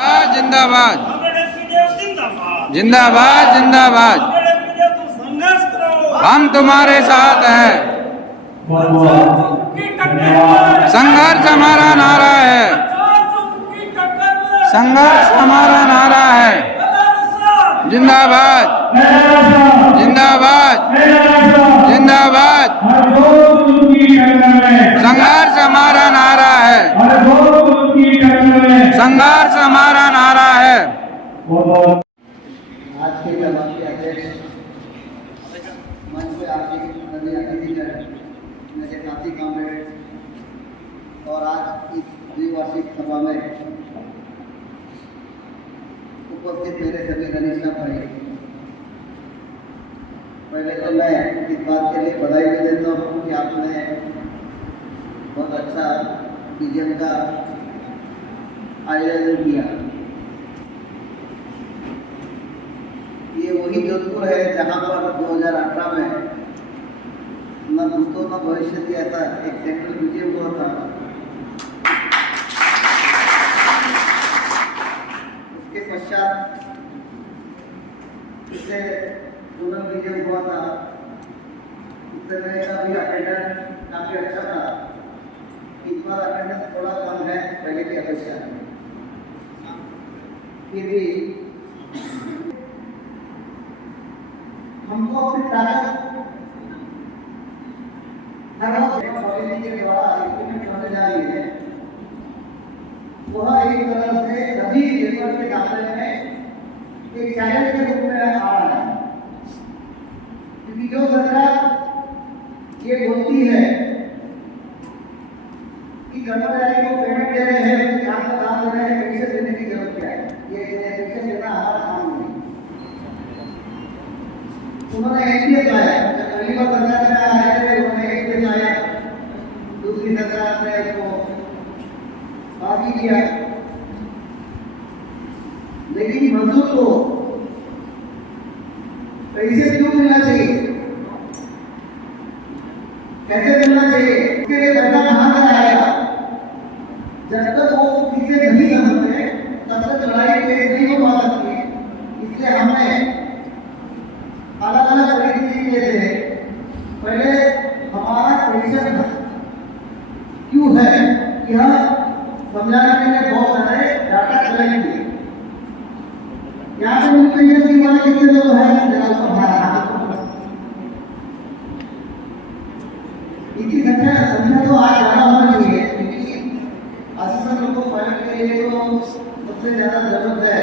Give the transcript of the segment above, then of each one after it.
जिंदाबाद जिंदाबाद जिंदाबाद। हम तुम्हारे साथ हैं। संघर्ष हमारा नारा है। संघर्ष हमारा नारा है। जिंदाबाद जिंदाबाद जिंदाबाद। संघर्ष हमारा नारा है। संघर्ष हमारा नारा है। आज के सभा के अध्यक्ष मंच पे अतिथिगण, मेरे साथी कॉमरेड और आज इस द्विवार्षिक सभा में उपस्थित मेरे सभी घनिष्ठ भाई, पहले तो मैं इस बात के लिए बधाई भी देता हूँ कि आपने बहुत अच्छा बीजेपी का आयोजन किया। ये वही जोधपुर है जहाँ पर 2018 में न भूतो न भविष्य थी ऐसा एक सेंट्रल म्यूजियम हुआ था। उसके पश्चात इससे सोनल म्यूजियम हुआ था। उस समय का भी अटेंडेंस काफी अच्छा था। इस बार अटेंडेंस थोड़ा कम है पहले की अपेक्षा। फिर भी हमको अपनी ताकत हर वक्त के द्वारा इम्प्लीमेंट होने जा रही है। वह एक तरह से सभी लेवल के दायरे में एक चैलेंज के रूप में आ रहा है, क्योंकि जो सरकार ये बोलती है कि कर्मचारी को पेमेंट दे रहे हैं, काम का काम दे रहे हैं, पैसे देने की जरूरत क्या है? ये पैसे देना हमारा काम नहीं। उन्होंने एनपीएस लाया, जब पहली बार सरकार में आए थे उन्होंने एनपीएस लाया, दूसरी सरकार ने इसको बाकी किया। लेकिन मजदूर को पैसे क्यों मिलना चाहिए, कैसे मिलना चाहिए, उसके लिए पैसा कहाँ से आएगा? जब तक वो किसे नहीं समझते तब तक लड़ाई तेज नहीं हो पा सकती। इसलिए हमने अलग अलग तरीके किए थे। पहले हमारा क्वेश्चन क्यों है, यह समझाने के लिए बहुत सारे डाटा कलेक्ट किए। यहाँ पे मुझे पेंशन वाले कितने लोग हैं? इनकी संख्या तो आज ज्यादा होना चाहिए, क्योंकि असिस्टेंट लोगों को पालन के लिए तो सबसे ज्यादा जरूरत है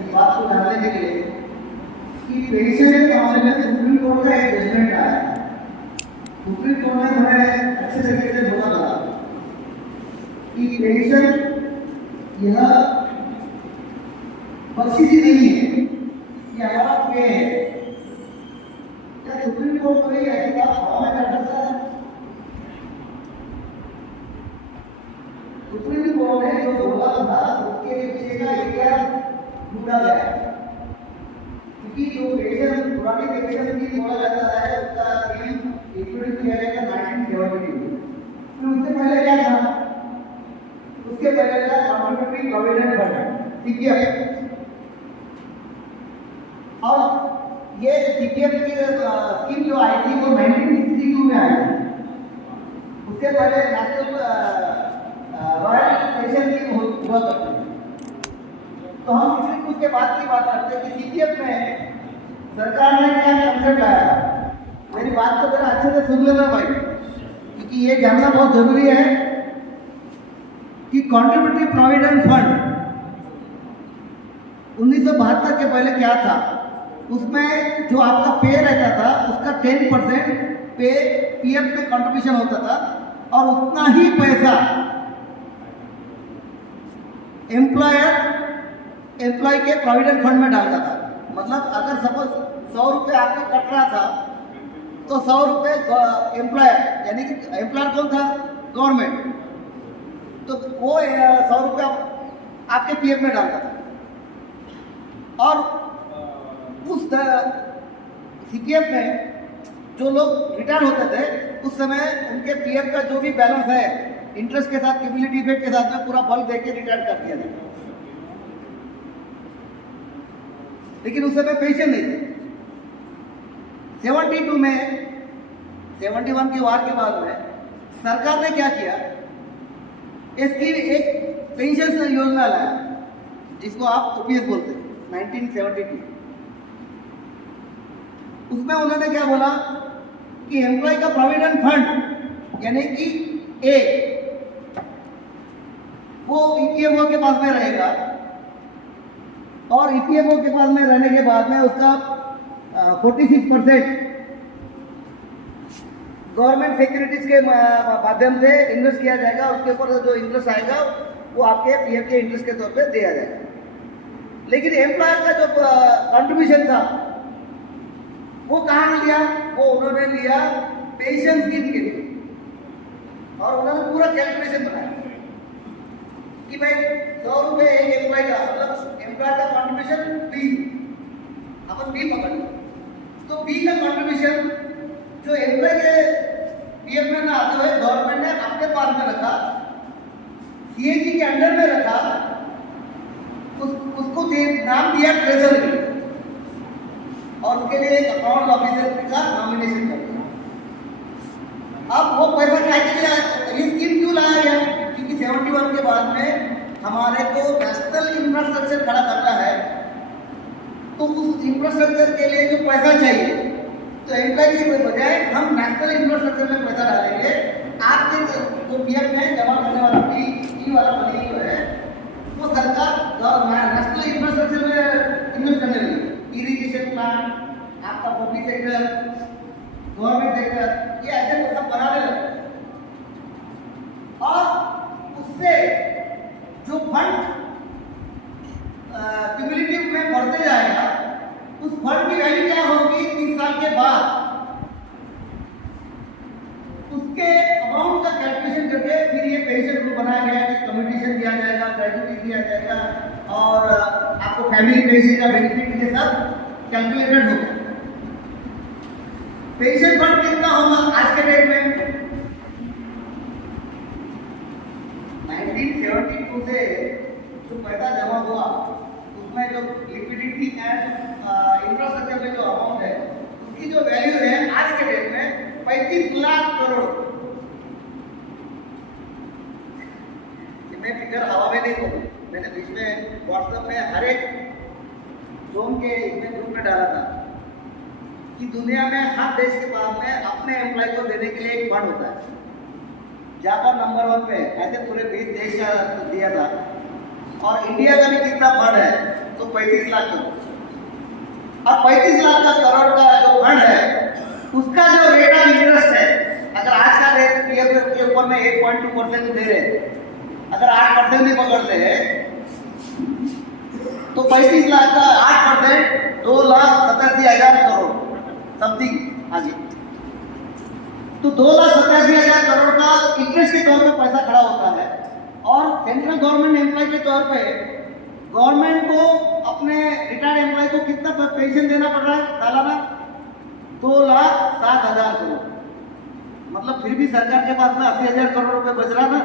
इस बात को जानने के लिए कि पेंशन के मामले में सुप्रीम कोर्ट का एक जजमेंट आया। सुप्रीम कोर्ट ने बड़े अच्छे तरीके से बोला था कि पेंशन यह बख्शीशी नहीं है, ये हमारा पे है। क्या सुप्रीम कोर्ट को ऐसी बात हवा में कर सकता है? सुप्रीम कोर्ट ने जो बोला था उसके पीछे का इतिहास ढूंढा गया, क्योंकि जो पेंशन पुरानी पेंशन की बोला जाता है उसका इंट्रोड्यूस किया गया था 1972 में। फिर उससे पहले क्या था? उसके पहले था कॉम्प्लीमेंट्री प्रोविडेंट फंड, सीपीएफ। और ये सीपीएफ की स्कीम जो आई थी वो 1962 में आई थी। उसके पहले नेशनल रॉयल पेंशन स्कीम हुआ करती थी। तो हम सिर्फ उसके बाद की बात करते हैं कि सीपीएफ में सरकार ने क्या कंसेप्ट लाया। मेरी बात को जरा अच्छे से सुन लेना भाई, क्योंकि ये जानना बहुत जरूरी है कि कॉन्ट्रीब्यूटरी प्रोविडेंट फंड 1972 के पहले क्या था? उसमें जो आपका पे रहता था उसका 10% पे पीएफ में कंट्रीब्यूशन होता था, और उतना ही पैसा एम्प्लॉय के प्रोविडेंट फंड में डालता था। मतलब अगर सपोज 100 रुपये आपको कट रहा था तो 100 रुपये एम्प्लॉयर, यानी कि एम्प्लॉयर कौन था? गवर्नमेंट। तो वो 100 रुपये आपके पीएफ में डालता था, और उस सीपीएफ में जो लोग रिटायर होते थे उस समय उनके पीएफ का जो भी बैलेंस है इंटरेस्ट के साथ, क्यूमुलेटिव इफेक्ट के साथ में पूरा बल्क देके रिटायर कर दिया जाता। लेकिन उस समय पेंशन नहीं थे। 72 में 71 के वार के बाद में सरकार ने क्या किया, इसकी एक पेंशन योजना लाया जिसको आप ओपीएस बोलते हैं, 1972। उसमें उन्होंने क्या बोला कि एम्प्लॉय का प्रोविडेंट फंड यानी कि ए वो ईपीएफओ के पास में रहेगा, और ईपीएफओ के पास में रहने के बाद में उसका 46% गवर्नमेंट सिक्योरिटीज के माध्यम से इन्वेस्ट किया जाएगा। उसके ऊपर जो इंटरेस्ट आएगा वो आपके पीएफ के इंटरेस्ट के तौर पे दिया जाएगा। लेकिन एम्प्लॉयर का जो कंट्रीब्यूशन था वो कहाँ लिया, वो उन्होंने लिया पेंशन स्कीम के लिए, और उन्होंने पूरा कैलकुलेशन बनाया कि भाई 100 रुपये एक एम्प्लॉय का, मतलब एम्प्लॉय का कंट्रीब्यूशन बी, अपन बी पकड़, तो बी का कंट्रीब्यूशन जो एम्प्लॉय के पीएफ में ना आते हुए गवर्नमेंट ने अपने पास में रखा, सीएजी के अंडर में रखा, उसको नाम दिया ट्रेजरी, और उसके लिए एक अकाउंट ऑफिसर का नॉमिनेशन कर दिया। अब वो पैसा क्या ये स्कीम क्यों लाया गया, क्योंकि 71 के बाद में हमारे को नेशनल इंफ्रास्ट्रक्चर खड़ा करना है, तो उस इंफ्रास्ट्रक्चर के लिए जो पैसा चाहिए, तो एम्प्लॉय के बजाय हम नेशनल इंफ्रास्ट्रक्चर में पैसा डालेंगे। आपके जो पीएफ में जमा करने वाला फी वाला मनी जो है वो सरकार नेशनल इंफ्रास्ट्रक्चर में इन्वेस्ट करने लगी। इरिगेशन प्लांट, आपका पब्लिक सेक्टर, गवर्नमेंट सेक्टर, ये ऐसे पैसा बनाने लगे, और उससे जो फंड क्यूमुलेटिव में बढ़ते जाएगा, उस फंड की वैल्यू क्या होगी 30 साल के बाद, उसके अमाउंट का कैलकुलेशन करके फिर ये पेंशन ग्रुप बनाया गया कि कम्युनिकेशन दिया जाएगा, ग्रेजुटी दिया जाएगा, और आपको फैमिली पेंशन का बेनिफिट ये सब कैलकुलेटेड होगा। पेंशन फंड कितना होगा आज के डेट में, 1972 से जो पैसा जमा हुआ उसमें जो लिक्विडिटी एंड इंफ्रास्ट्रक्चर में जो अमाउंट है उसकी जो वैल्यू है आज के डेट में 35 लाख करोड़। मैं फिगर हवा में नहीं बोलूं, मैंने बीच में व्हाट्सएप में हर एक जोन के इसमें ग्रुप में डाला था कि दुनिया में हर देश के पास में अपने एम्प्लॉय को देने के लिए एक फंड होता है। जापान नंबर 1 पे, ऐसे पूरे 20 देश का दिया था, और इंडिया का भी कितना फंड है तो 35 लाख करोड़। अब 35 लाख का करोड़ का जो फंड है उसका जो रेट ऑफ इंटरेस्ट है, अगर आज का रेट पीएफ के ऊपर में 8.2% दे रहे, अगर 8% भी पकड़ते हैं तो 35 लाख का 8% 2,87,000 करोड़ समथिंग आगे, तो 2,87,000 करोड़ का इंटरेस्ट के तौर पे पैसा खड़ा होता है। और सेंट्रल गवर्नमेंट एम्प्लॉय के तौर पे गवर्नमेंट को अपने रिटायर्ड एम्प्लॉय को कितना पेंशन देना पड़ रहा है सालाना, 2,07,000 करोड़, मतलब फिर भी सरकार के पास में 80,000 करोड़ रुपए बच रहा ना।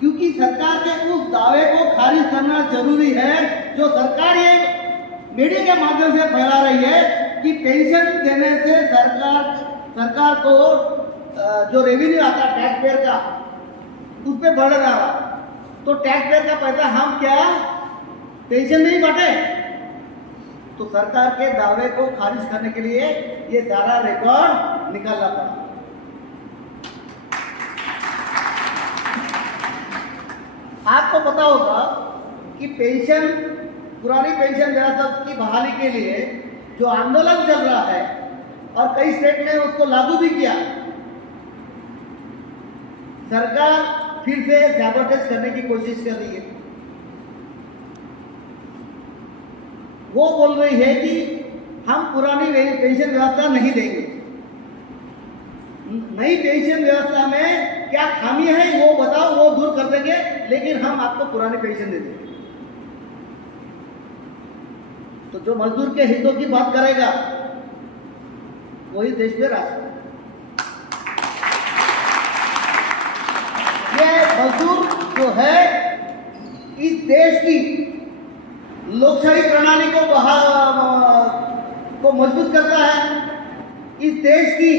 क्योंकि सरकार के उस दावे को खारिज करना जरूरी है जो सरकार ये मीडिया के माध्यम से फैला रही है कि पेंशन देने से सरकार को जो रेवेन्यू आता है टैक्स पेयर का उस पर बढ़ रहा, तो टैक्स पेयर का पैसा हम क्या पेंशन नहीं बांटे। तो सरकार के दावे को खारिज करने के लिए ये सारा रिकॉर्ड निकालना पड़ा। आपको पता होगा कि पेंशन, पुरानी पेंशन व्यवस्था की बहाली के लिए जो आंदोलन चल रहा है और कई स्टेट ने उसको लागू भी किया, सरकार फिर से जबरदस्त करने की कोशिश कर रही है। वो बोल रही है कि हम पुरानी पेंशन व्यवस्था नहीं देंगे, नई पेंशन व्यवस्था में क्या खामी है वो बताओ, वो दूर कर देंगे, लेकिन हम आपको पुरानी पेंशन दे देंगे। तो जो मजदूर के हितों की बात करेगा वही देश में राष्ट्र। ये जो है इस देश की लोकशाही प्रणाली को मजबूत करता है, इस देश की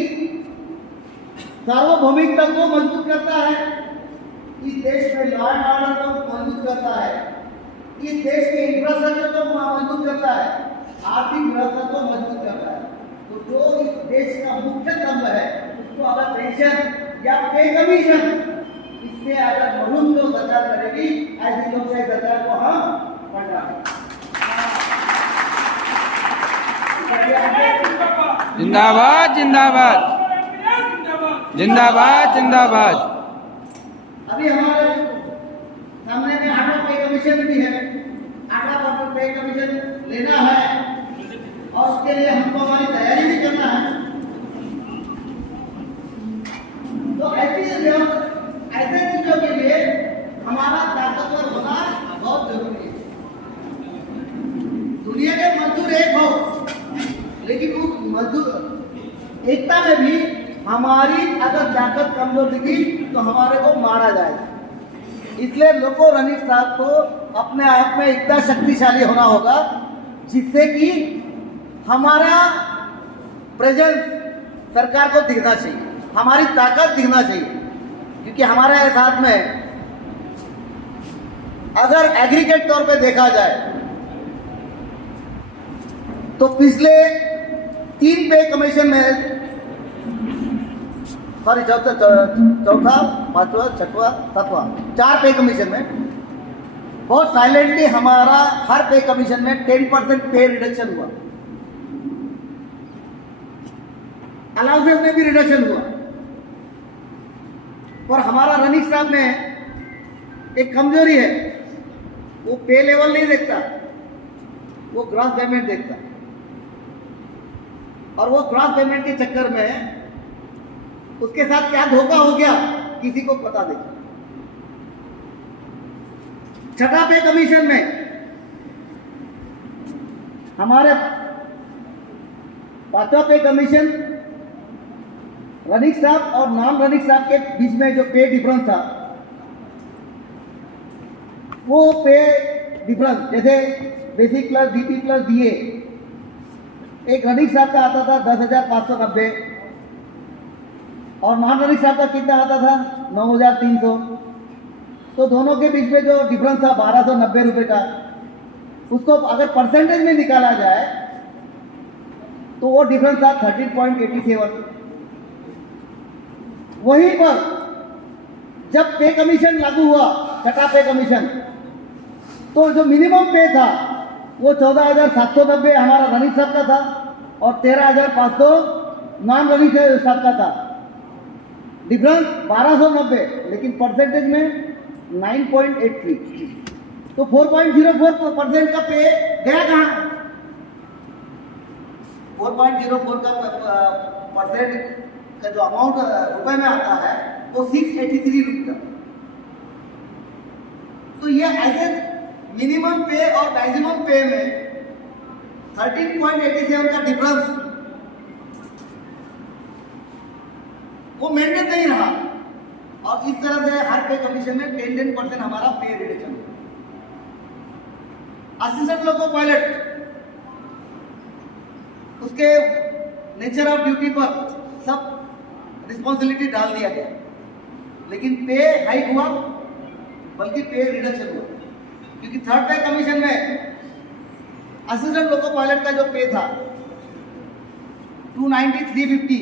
सार्वभौमिकता को मजबूत करता है, इस देश में लॉ एंड ऑर्डर को मजबूत करता है, इस देश के इंफ्रास्ट्रक्चर को मजबूत करता है, आर्थिक व्यवस्था को मजबूत करता है। तो जो इस देश का मुख्य स्तंभ है उसको अगर पेंशन या पे कमीशन इससे अगर मरून जो सरकार करेगी, ऐसी लोकशाही सरकार को हम पढ़ना है। जिंदाबाद जिंदाबाद जिंदाबाद जिंदाबाद। अभी हमारे सामने में 8 पे कमीशन भी है, 8% पे कमीशन लेना है और उसके लिए हमको हमारी तैयारी भी करना है। तो ऐसे चीजों के लिए हमारा ताकतवर होना बहुत जरूरी है। दुनिया के मजदूर एक हो, लेकिन उस मजदूर एकता में भी हमारी अगर ताकत कमजोर दिखी तो हमारे को मारा जाएगा। इसलिए लोको रणनीति साहब को अपने आप में इतना शक्तिशाली होना होगा जिससे कि हमारा प्रेजेंस सरकार को दिखना चाहिए, हमारी ताकत दिखना चाहिए। क्योंकि हमारे साथ में अगर एग्रीगेट तौर पे देखा जाए तो पिछले 3 पे कमीशन में चौथा, 5वां, 6वां, 7वां 4 पे कमीशन में बहुत साइलेंटली हमारा हर पे कमीशन में 10% पे रिडक्शन हुआ, अलाउंसेस में भी रिडक्शन हुआ। पर हमारा रनिंग स्टाफ में एक कमजोरी है, वो पे लेवल नहीं देखता, वो ग्रॉस पेमेंट देखता। और वो ग्रॉस पेमेंट के चक्कर में उसके साथ क्या धोखा हो गया किसी को पता नहीं। छठा पे कमीशन में हमारे 5वां पे कमीशन रनिंग स्टाफ और नॉन रनिंग स्टाफ के बीच में जो पे डिफरेंस था, वो पे डिफरेंस जैसे basic plus DP plus DA एक रनिंग स्टाफ का आता था 10,590 और नॉन रनिंग स्टाफ का कितना आता था 9,300। तो दोनों के बीच में जो डिफरेंस था 1,290 रुपए का, उसको अगर परसेंटेज में निकाला जाए तो वो डिफरेंस था 13.87। वहीं पर जब पे कमीशन लागू हुआ, छठा पे कमीशन, तो जो मिनिमम पे था वो 14,790 हमारा रनिंग स्टाफ का था और 13,500 नॉन रनिंग स्टाफ का था। डिफरेंस 1,290, लेकिन परसेंटेज में 9.83। तो 4.04% का पे गया कहाँ? 4.04 का परसेंट का जो अमाउंट रुपए में आता है वो 683 रुपये। तो ये ऐसे मिनिमम पे और मैक्सिमम पे में 13.87 का डिफरेंस वो मेंटेन नहीं रहा और इस तरह से हर पे कमीशन में 10% हमारा पे रिडक्शन। असिस्टेंट लोको पायलट उसके नेचर ऑफ ड्यूटी पर सब रिस्पॉन्सिबिलिटी डाल दिया गया, लेकिन पे हाइक हुआ बल्कि पे रिडक्शन हुआ। क्योंकि थर्ड पे कमीशन में असिस्टेंट लोको पायलट का जो पे था 290,350,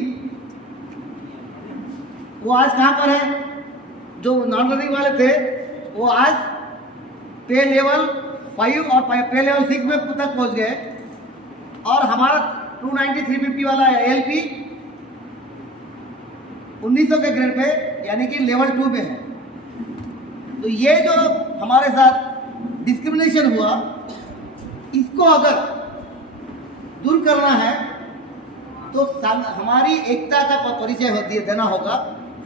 वो आज कहाँ पर है? जो नॉन रनिंग वाले थे वो आज पे लेवल 5 और पे लेवल 6 में तक पहुंच गए और हमारा 290,350 वाला एएलपी 1900 के ग्रेड पे यानी कि लेवल 2 में है। तो ये जो हमारे साथ डिस्क्रिमिनेशन हुआ, इसको अगर दूर करना है तो हमारी एकता का परिचय देना होगा,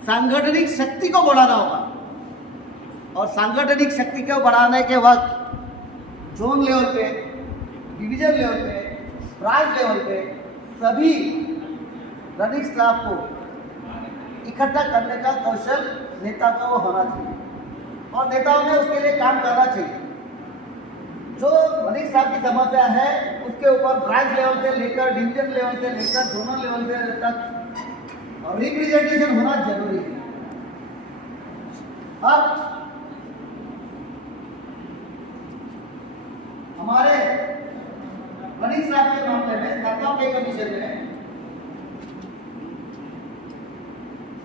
सांगठनिक शक्ति को बढ़ाना होगा। और सांगठनिक शक्ति को बढ़ाने के वक्त जोन लेवल पे, डिवीजन लेवल पे, ब्रांच लेवल पे सभी रनिंग स्टाफ को इकट्ठा करने का कौशल नेता को होना चाहिए। और नेताओं ने उसके लिए काम करना चाहिए। जो मनीष साहब की समस्या है उसके ऊपर ब्रांच लेवल से लेकर डिवीजन लेवल से लेकर जोनल लेवल से तक रिप्रेजेंटेशन होना जरूरी है। अब हमारे मनीष साहब के मामले में छठा पे कमीशन में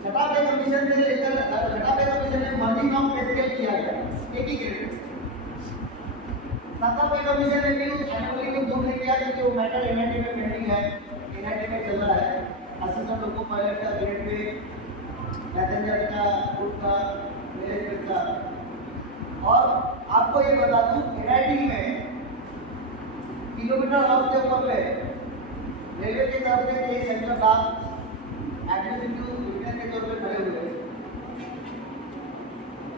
से लेकर छठा पे कमीशन में मर्जिंग ऑफ पे स्केल किया गया एक ही ग्रेड। सातवां पे कमीशन ने भी एनुअली को दूर नहीं किया क्योंकि वो मैटर एनआईटी में पेंडिंग है, एनआईटी में चल रहा है। असिस्टेंट लोको पायलट का ग्रेड पे, पैसेंजर का, ग्रुप का, मैनेजमेंट का। और आपको ये बता दूं एनआईटी में किलोमीटर हाउस के ऊपर पे रेलवे की तरफ से कई सेंटर का एडमिनिस्ट्रेटिव विटनेस के तौर पे खड़े हुए।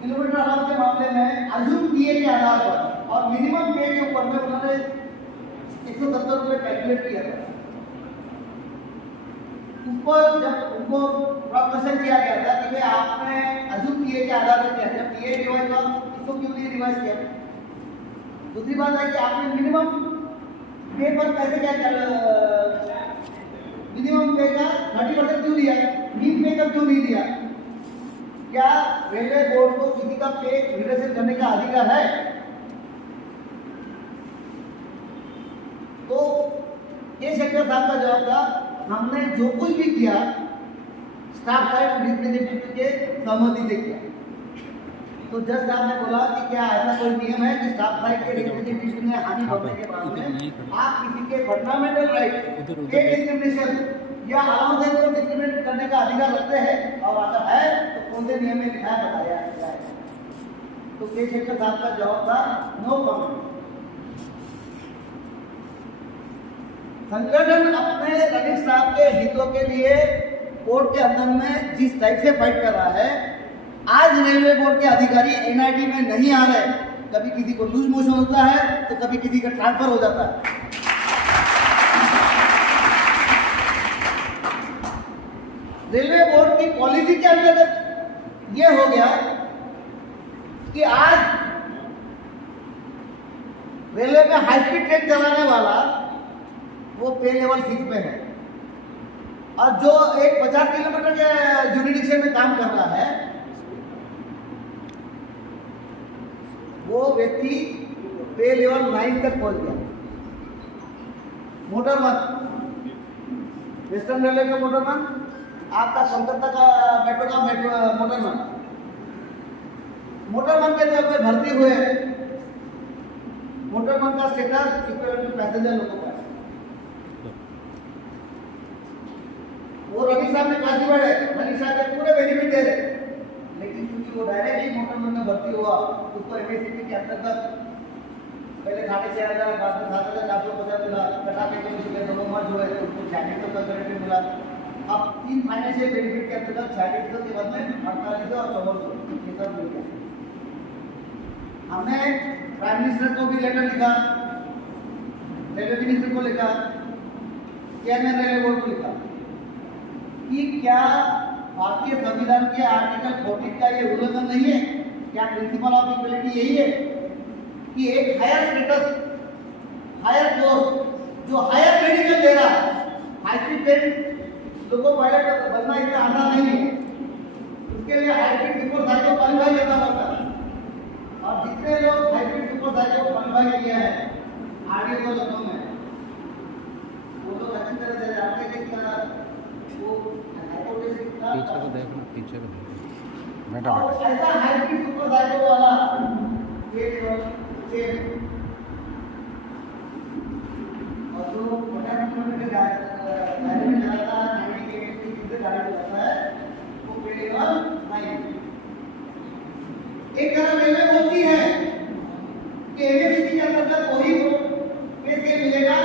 किलोमीटर हाउस के मामले में अज्यूम किए के आधार पर और मिनिमम पे के ऊपर में उन्होंने 170 रुपये कैलकुलेट किया था। उस पर जब उनको क्वेश्चन किया गया था कि भाई आपने अज्यूम किए के आधार पर किया, जब ये रिवाइज हुआ इसको क्यों नहीं रिवाइज किया? दूसरी बात है कि आपने मिनिमम पे पर पैसे क्या मिनिमम पे का 30% क्यों दिया, मीन पे का क्यों नहीं दिया? क्या रेलवे बोर्ड को किसी का पे रिडक्शन करने का अधिकार है? तो ये शेखर साहब का जवाब था हमने जो कुछ भी किया स्टाफ साइड रिप्रेजेंटेटिव के सहमति से किया। तो जज साहब ने बोला कि क्या ऐसा कोई नियम है कि स्टाफ साइड के रिप्रेजेंटेटिव ने हानि पहुंचने के बाद में आप किसी के फंडामेंटल राइट के डिस्क्रिमिनेशन या अलाउंस को डिस्क्रिमिनेट करने का अधिकार रखते हैं? और अगर है तो कौन से नियम में लिखा है बताया जाए। तो के शेखर साहब का जवाब था नो कमेंट। संगठन अपने रनिक साहब के हितों के लिए कोर्ट के अंदर में जिस टाइप से फाइट कर रहा है, आज रेलवे बोर्ड के अधिकारी एनआईटी में नहीं आ रहे। कभी किसी को लूज मोशन होता है तो कभी किसी का ट्रांसफर हो जाता है। रेलवे बोर्ड की पॉलिसी के अंतर्गत यह हो गया कि आज रेलवे में हाई स्पीड ट्रेन चलाने वाला वो पे लेवल 6 पे है और जो एक 50 किलोमीटर के जुरिडिक्शन में काम कर रहा है वो व्यक्ति पे लेवल 9 तक पहुंच गया। मोटरमैन, वेस्टर्न रेलवे का मोटरमैन, आपका कोलकाता का मेट्रो का मोटरमैन के तौर पे भर्ती हुए। मोटरमैन का स्टेटस इक्विवेलेंट टू पैसेंजर लोगों का। वो रवि साहब ने क्लासिफाइड है, रवि साहब के पूरे बेनिफिट दे रहे, लेकिन क्योंकि वो डायरेक्टली मोटरमैन में भर्ती हुआ उसको एमएससीपी के अंतर्गत पहले 6,500 बाद में 7,450 मिला। कटाके के उसके दोनों मर्ज हुए तो उसको 4600 का क्रेडिट मिला। अब 3 फाइनेंशियल बेनिफिट के अंतर्गत 4600 के बाद में 4800 और 5400 ये सब मिल गया। हमने प्राइम मिनिस्टर को भी लेटर लिखा, रेलवे मिनिस्टर को लिखा, चेयरमैन रेलवे बोर्ड को लिखा कि क्या भारतीय संविधान के आर्टिकल 14 का ये उल्लंघन नहीं है? क्या प्रिंसिपल ऑफ इक्वलिटी यही है कि एक हायर स्टेटस, हायर पोस्ट जो हायर मेडिकल दे रहा है, हाई स्पीड ट्रेन लोगों पायलट बनना इतना आसान नहीं है, उसके लिए high speed super psycho qualify करना पड़ता है। और जितने लोग high speed super psycho qualify किए हैं आगे को लोगों में, वो लोग अच्छी तरह से जानते हैं कि पीछे को देखना, पीछे को देखना बेटा बेटा। ऐसा हाइब्रिड सुपर साइको वाला और जो मोटर किलोमीटर गाड़ी में चलाता है 90 के स्पीड से गाड़ी चलाता है वो पेलेवल 9। एक तरह रेलवे बोलती है कि एमएससीपी के अंतर्गत वही पे स्केल मिलेगा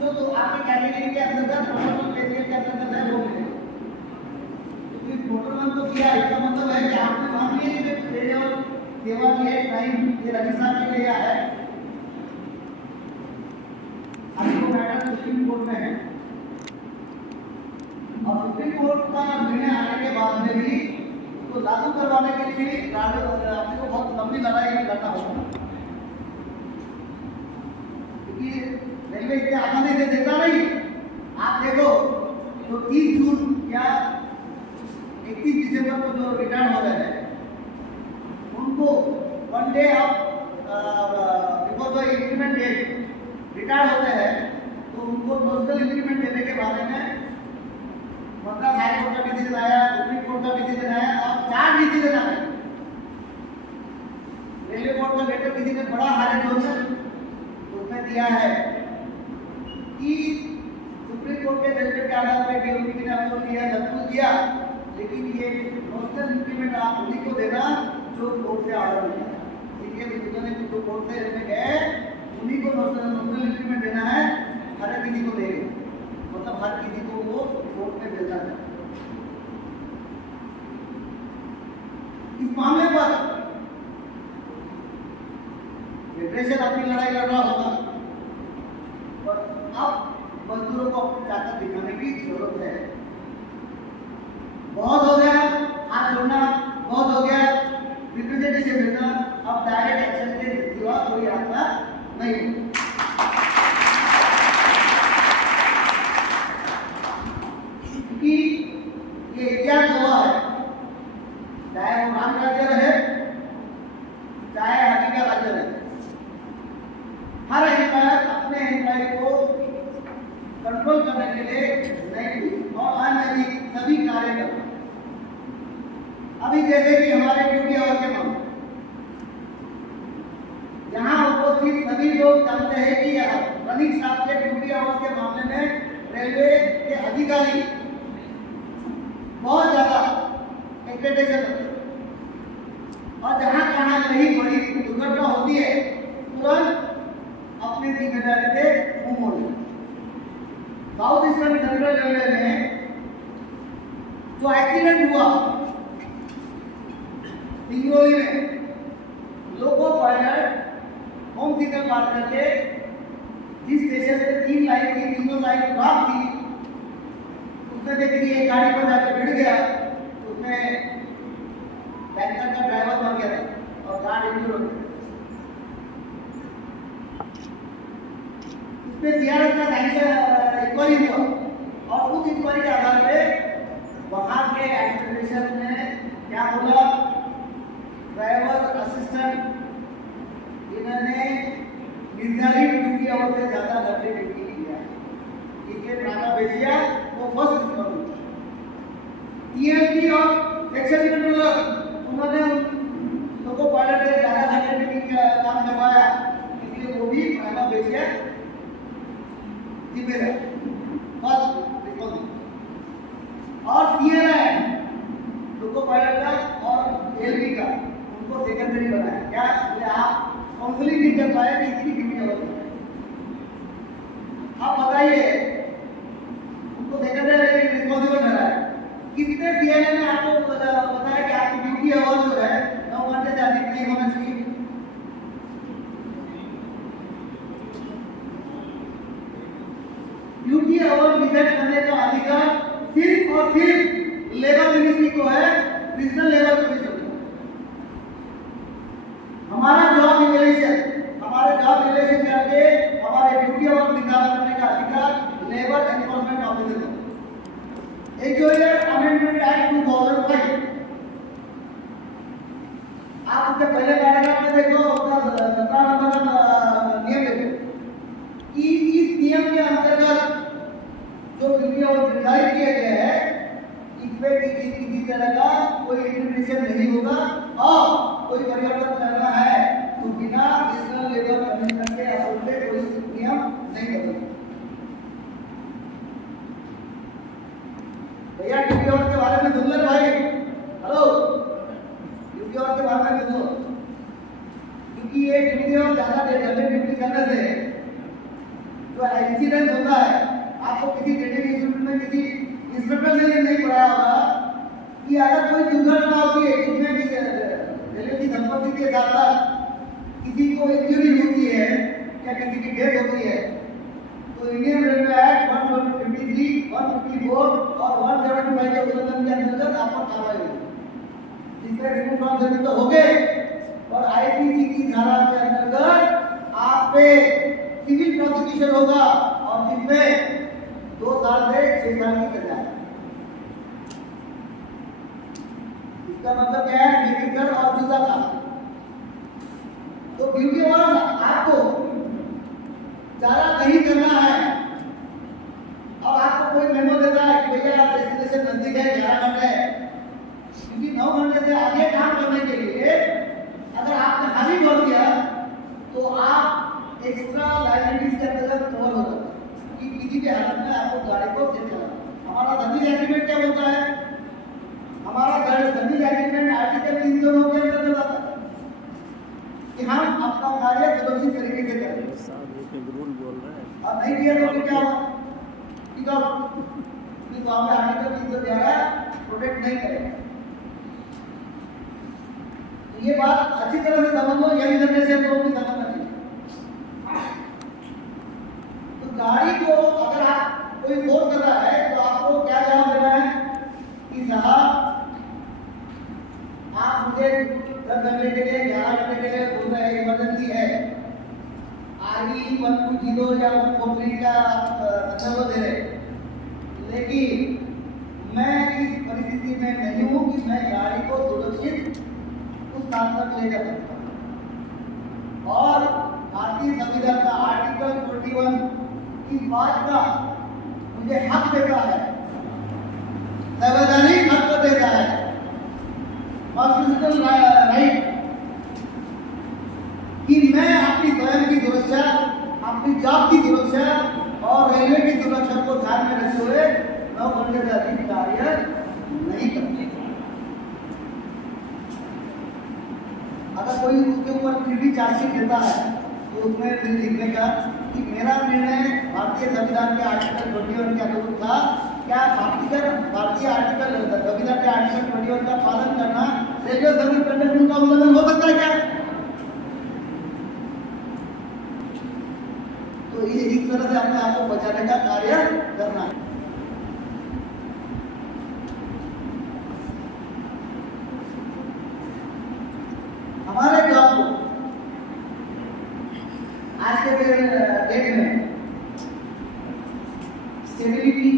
जो तो आपकी कैटेगरी के अंतर्गत प्रोफेशनल पे स्केल के अंतर्गत है वो मिलेगा। मोटरमैन को किया इसका मतलब है कि आपने मान लिया कि रेलवे सेवा की है टाइम ये रवि साहब के लिए है। अभी वो मैटर सुप्रीम कोर्ट में है और सुप्रीम कोर्ट का निर्णय आने के बाद में भी तो लागू करवाने के लिए आपने को बहुत लंबी लड़ाई लड़ना होगा, क्योंकि रेलवे इतने आसानी से देता नहीं। आप देखो जो 30 जून या 31 दिसंबर को जो रिटायर हो रहे हैं उनको one day off before the increment date retire होते हैं, तो उनको नोशनल इंक्रीमेंट देने के बारे में मद्रास हाई कोर्ट का डिसीजन आया, सुप्रीम कोर्ट का डिसीजन आया और 4 डिसीजन आए। रेलवे बोर्ड का लेटर डिसीजन बड़ा हाई कोर्ट है, उसमें दिया है कि सुप्रीम कोर्ट के जजमेंट के आधार पर डीओपी ने आपको दिया, सब कुछ दिया, लेकिन ये नोशनल इंक्रीमेंट आप उन्हीं को देना जो कोर्ट से ऑर्डर मिला। इसलिए जो कोर्ट से गए उन्हीं को नोशनल इंक्रीमेंट देना है, हर किसी को देंगे, मतलब हर किसी को वो कोर्ट में भेजना है। इस मामले पर फेडरेशन अपनी लड़ाई लड़ रहा होगा, और अब मजदूरों को अपनी ताकत दिखाने की जरूरत है। बहुत हो गया हाथ जोड़ना, बहुत हो गया रिप्रेजेंटेशन देना, अब डायरेक्ट एक्शन के सिवा कोई रास्ता नहीं। क्योंकि ये इतिहास हुआ है, चाहे वो राम राज्य रहे चाहे हाथी का राज्य रहे, हर एम्पायर अपने एम्पायर को कंट्रोल करने के लिए नहीं और अनैतिक सभी कार्य करते। अभी जैसे कि हमारे ड्यूटी आवर के मामले, यहाँ उपस्थित सभी लोग जानते हैं कि रनिंग स्टाफ के ड्यूटी आवर्स के मामले में रेलवे के अधिकारी बहुत ज्यादा एक्सपेक्टेशन रखते हैं, और जहाँ कहाँ कहीं बड़ी दुर्घटना होती है तुरंत अपनी जिम्मेदारी से मुंह मोड़ लेते। साउथ ईस्टर्न सेंट्रल रेलवे में जो एक्सीडेंट हुआ सिंगरौली में, लोको पायलट होम सिग्नल पार करके जिस स्टेशन पे 3 लाइन थी, तीनों लाइन खराब थी, उसमें से किसी एक गाड़ी पर जाकर भिड़ गया, उसमें टैंकर का ड्राइवर मर गया था और गाड़ी इंजर्ड हो गई। उसमें सीआरएस का इंक्वायरी हुआ, और उस इंक्वायरी के आधार पे वहां के एडमिनिस्ट्रेशन ने क्या बोला, ड्राइवर असिस्टेंट इन्होंने निर्धारित ड्यूटी आवर से ज्यादा घंटे ड्यूटी किया, इसलिए प्राइमा फेसिया वो फर्स्ट रिस्पॉन्सिबल। टीएमटी और सेक्शन कंट्रोलर उन्होंने लोको पायलट से ज्यादा घंटे ड्यूटी का काम करवाया, इसलिए वो भी प्राइमा फेसिया जिम्मेदार फर्स्ट रिस्पॉन्सिबल। और सीएलआई लोको पायलट का और एलपी का उनको सेकेंडरी बनाया, क्या आप काउंसलिंग नहीं कर पाए कि इतनी ड्यूटी आवर। आप बताइए उनको सेकेंडरी रिस्पॉन्सिबल ठहराया, कितने सीएलए ने आपको बताया कि आपकी ड्यूटी आवर जो है 9 घंटे से अधिक नहीं होना चाहिए। ड्यूटी आवर डिसाइड करने का अधिकार सिर्फ और सिर्फ लेबर मिनिस्ट्री को है, रीजनल लेबर कमीशन को। हमारे जॉब रिलेशन करके हमारे ड्यूटी आवर निर्धारित करने का अधिकार लेबर एनफोर्समेंट ऑफिसर को। एक जो है अमेंडमेंट एक्ट 2005, आप उसके पहले पैराग्राफ में देखो, उसका 17 नंबर का नियम देखो कि इस नियम के अंतर्गत जो ड्यूटी आवर निर्धारित किया गया है, इसमें किसी तरह का कोई इंटरप्रिटेशन नहीं होगा, और कोई परिवर्तन करना है तो बिना नेशनल लेबर कमीशन के अप्रूव से कोई नियम नहीं बदलेगा। भैया ड्यूटी आवर के बारे में सुन ले भाई, हेलो, ड्यूटी आवर के बारे में सुनो, क्योंकि ये ड्यूटी आवर ज्यादा ड्यूटी करने से जो एक्सीडेंट होता है, आपको किसी ट्रेनिंग इंस्टीट्यूट में किसी इंस्ट्रक्टर ने नहीं पढ़ाया होगा कि अगर कोई दुर्घटना होती है जिसमें भी रेलवे की संपत्ति के साथ साथ किसी को इंजरी होती है या किसी की डेथ होती है, तो इंडियन रेलवे एक्ट 153, 154 और 175 के उल्लंघन के अंतर्गत आप पर कार्रवाई होगी। जिसमें रिमूव फ्रॉम सर्विस तो हो गए, और आईपीसी की धारा के अंतर्गत आप पे सिविल प्रोसिक्यूशन होगा और जिसमें 2 साल से 6 साल की सजा है। इसका मतलब क्या है? बेफिक्र और जुदा था। तो ब्यूटी और आपको ज्यादा नहीं करना है। अब आपको कोई मेमो देता है कि भैया डेस्टिनेशन नजदीक है, 11 घंटे है, क्योंकि 9 घंटे से आगे काम करने के लिए अगर आपने हानि भर दिया तो आप एक्स्ट्रा लाइबिलिटीज के अंतर्गत कवर हो सकते हैं कि किसी भी हालत में आपको गाड़ी को सेट करना। हमारा सर्विस एग्रीमेंट क्या बोलता है? हमारा सर्विस एग्रीमेंट आर्टिकल 309 के अंतर्गत आता है कि हम अपना कार्य सुरक्षित तरीके से करें। रूल बोल रहा है, अब नहीं किया तो क्या होगा? ठीक है, तो हमें आर्टिकल 311 प्रोटेक्ट नहीं करेगा। तो ये बात अच्छी तरह से समझ लो, यंग जनरेशन को भी समझना चाहिए। तो गाड़ी को अगर आप कोई फोर्स कर रहा है तो आपको क्या जवाब देना है कि साहब आप मुझे 10 घंटे के लिए 11 घंटे के लिए बोल रहे हैं, इमरजेंसी है, RE 120 या 143 का संदर्भ दे रहे, लेकिन मैं इस परिस्थिति में नहीं हूं कि मैं गाड़ी को सुरक्षित उस स्थान तक ले जा सकता हूं। और भारतीय संविधान का आर्टिकल 41 की बात का मुझे हक देता है, संवैधानिक हक देता है, कॉन्स्टिट्यूशनल राइट, कि मैं अपनी स्वयं की सुरक्षा, अपनी जॉब की सुरक्षा और रेलवे की सुरक्षा को ध्यान में रखते हुए 9 घंटे से अधिक कार्य नहीं करते। अगर कोई उसके ऊपर फिर भी चार्जशीट देता है तो उसमें लिखने का कि मेरा निर्णय भारतीय संविधान के आर्टिकल 21 के अनुरूप था। क्या भारतीय आर्टिकल संविधान के आर्टिकल 21 का पालन करना रेलवे सर्विस कंडक्ट रूल का उल्लंघन हो सकता है क्या? तो इस तरह से अपने आप को बचाने का कार्य करना है। हमारे जॉब को आज के डेट में स्टेबिलिटी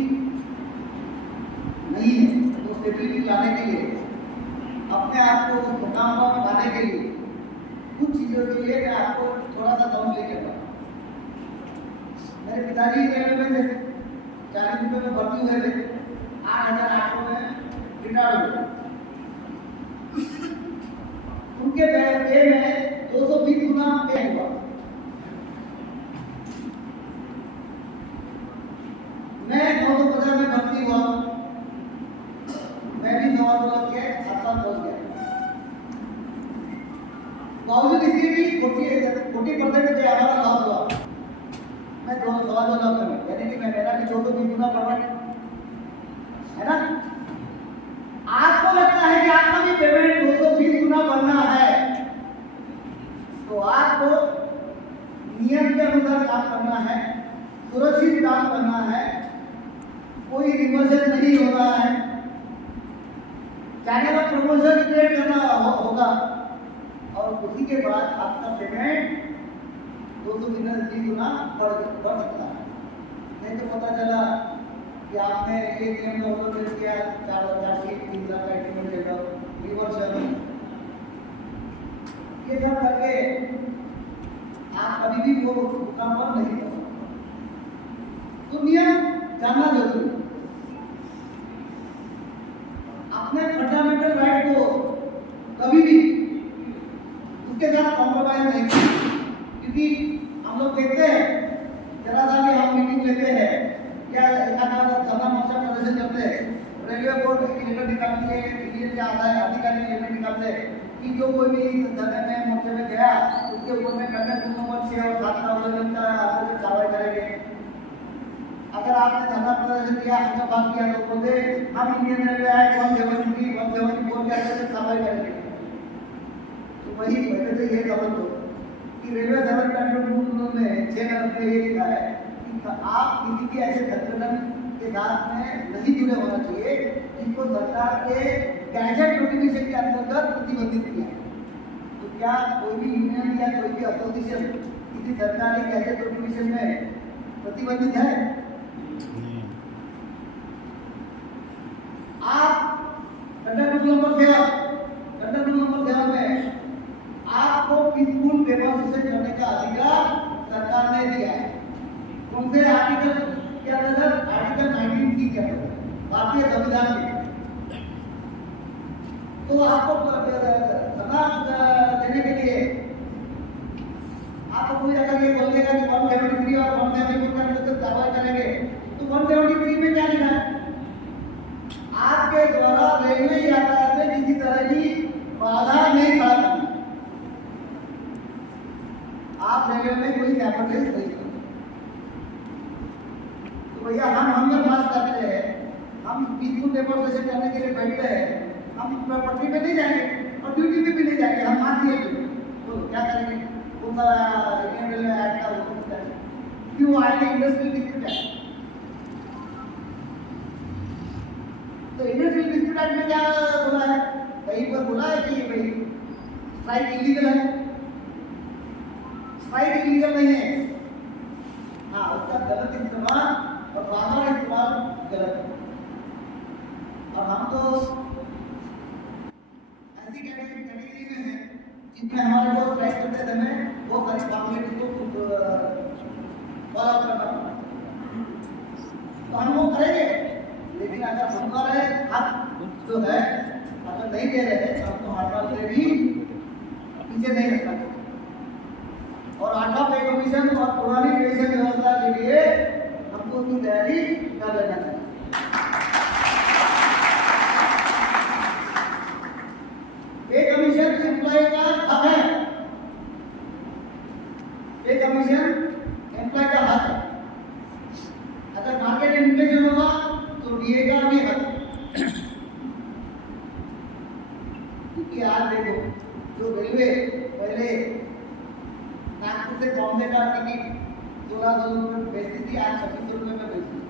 नहीं है, तो स्टेबिलिटी लाने के लिए, अपने आप को उस मुकाम पर लाने के लिए, कुछ चीजों के लिए मैं आपको थोड़ा सा काउंसलिंग करता हूँ। मेरे पिताजी रेलवे में थे, 40 रुपये में भर्ती हुए थे, 8,800 में रिटायर हो गए। उनके पे में 220 गुना पे हुआ। मैं 950 में भर्ती हुआ, मैं भी 9 के आसपास पहुंच गया। बावजूद इसके भी 40% पे हमारा लॉस हुआ। मैं 2.25 लाख में, यानी कि मैं मेरा भी 220 गुना बढ़ रहा है ना? आपको लगता है कि आपका भी पेमेंट 220 गुना बढ़ना है, तो आपको नियम के अनुसार काम करना है, सुरक्षित काम करना है, कोई रिवर्सल नहीं हो रहा है, चैनल ऑफ प्रमोशन क्रिएट करना होगा, और उसी के बाद आपका पेमेंट 220 गुना बढ़ सकता है। नहीं तो पता चला कि आपने ये नियम फॉलो किया, 3 लाख का एग्रीमेंट देगा, रिवर्सल, ये सब करके आप कभी भी वो काम पर नहीं कर सकते। तो नियम जानना जरूरी है। अपने फंडामेंटल राइट को कभी भी उसके साथ कॉम्प्रोमाइज नहीं करना, क्योंकि हम लोग देखते हैं जरा सा भी हम मीटिंग लेते हैं या धरना मोर्चा प्रदर्शन करते हैं, रेलवे बोर्ड की लेटर निकालती है, इंजीनियर के अधिकारी लेटर निकालते हैं कि जो कोई भी धरने में मोर्चे में गया उसके ऊपर में कंडक्ट नंबर 6 और 7 का उल्लंघन का आपको कार्रवाई करेंगे। अगर आपने धरना प्रदर्शन किया, हंगामा किया तो बोलते हम इंडियन रेलवे एक्ट 173 174 के अंतर्गत कार्रवाई करेंगे। तो वही पहले से ये समझ लो कि रेलवे सर्विस कंडक्ट रूल में 6 नंबर में ये लिखा है कि आप किसी भी ऐसे संगठन के साथ में नहीं जुड़े होना चाहिए जिनको सरकार के गैजेट नोटिफिकेशन के अंतर्गत प्रतिबंधित किया है। तो क्या कोई भी यूनियन या कोई भी एसोसिएशन किसी सरकारी गैजेट नोटिफिकेशन में प्रतिबंधित है? आप कंडक्ट रूल नंबर 7 में आपको पीसफुल डेमोन्स्ट्रेशन करने का अधिकार सरकार ने दिया है। कौन से आर्टिकल के अंतर्गत? आर्टिकल 19 के अंतर्गत भारतीय संविधान में। तो आपको समाज देने के लिए आपको कोई अगर ये बोल देगा कि 173 और 174 के अंतर्गत कार्रवाई करेंगे, तो 173 में क्या लिखा है? आपके द्वारा रेलवे यातायात में किसी तरह की बाधा नहीं खड़ा करना। आप रेलवे में कोई सैबोटेज नहीं करते। तो भैया हम जब बात करते हैं, हम पीसफुल डेमोन्स्ट्रेशन करने के लिए बैठते हैं, हम पटरी पे नहीं जाएंगे और ड्यूटी पे भी नहीं जाएंगे, हम मानसिए पे। तो क्या करेंगे? वो इंडियन रेलवे एक्ट का वो करेंगे। क्यों आएंगे? Industrial dispute act. तो इंडस्ट्रियल डिस्प्यूट एक्ट में क्या बोला है? कहीं पर बोला है कि भाई स्ट्राइक इलीगल है? स्ट्राइक इलीगल नहीं है। हाँ, उसका गलत इस्तेमाल और बार-बार इस्तेमाल गलत है। और हम तो ऐसी कैटेगरी में हैं जिसमें हमारे जो स्ट्राइक करते समय वो सारी फॉर्मेलिटी को फॉलो करना पड़ता है। तो हम वो करेंगे, लेकिन अगर हमारे हक जो है अगर नहीं दे रहे हैं, हमको हड़ताल से भी पीछे नहीं रखना चाहिए। और 8वां पे कमीशन और पुरानी पेंशन व्यवस्था के लिए हमको उसकी तैयारी कर लेना चाहिए। पे कमीशन एम्प्लॉय का हक है। पे कमीशन एम्प्लॉय का हक है। अगर मार्केट इन्फ्लेशन होगा तो डीए का भी हक है। क्योंकि आज देखो, जो रेलवे पहले नागपुर से बॉम्बे का टिकट 1600 रुपये में बेचती थी, आज 2600 रुपये में बेचती है।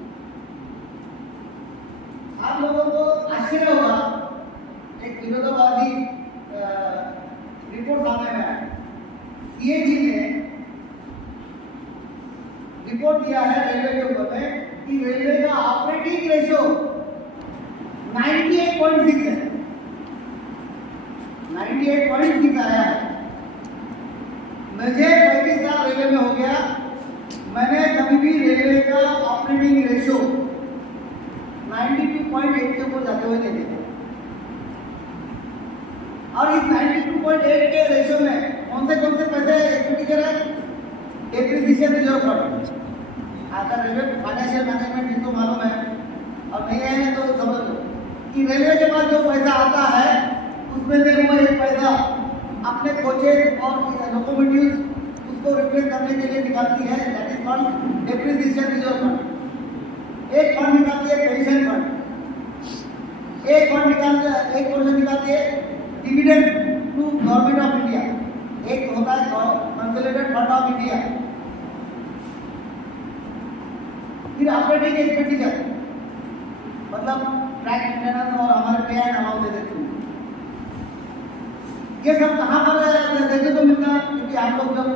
आप लोगों को आश्चर्य होगा, एक विरोधाभासी रिपोर्ट सामने में आया। सीएजी ने रिपोर्ट दिया है रेलवे के ऊपर में कि रेलवे का ऑपरेटिंग रेशियो 98.6 है। 98.6 आया है। मुझे 35 साल रेलवे में हो गया, मैंने कभी भी रेलवे का ऑपरेटिंग रेशियो 92.8 के ऊपर जाते हुए नहीं देखा। और इस 92.8 के रेशियो में कौन से पैसे एक्सपेंडिचर है? Depreciation reserve fund. अगर रेलवे फाइनेंशियल मैनेजमेंट जिनको मालूम है और नहीं है तो समझ लो कि रेलवे के पास जो पैसा आता है उसमें से वो एक पैसा अपने कोचेज और लोकोमोटिव्स उसको रिप्लेस करने के लिए निकालती है, that is called depreciation reserve fund. एक फंड निकालती है पेंशन फंड, एक पोर्शन निकालती है dividend to government of India, एक होता है कंसोलिडेटेड फंड ऑफ इंडिया। फिर ऑपरेटिंग एक्सपेंडिचर मतलब ट्रैक मेंटेनेंस और हमारे पे एंड अमाउंट दे देते हैं। ये सब कहाँ पर देखने को मिलता है? क्योंकि आप लोग जब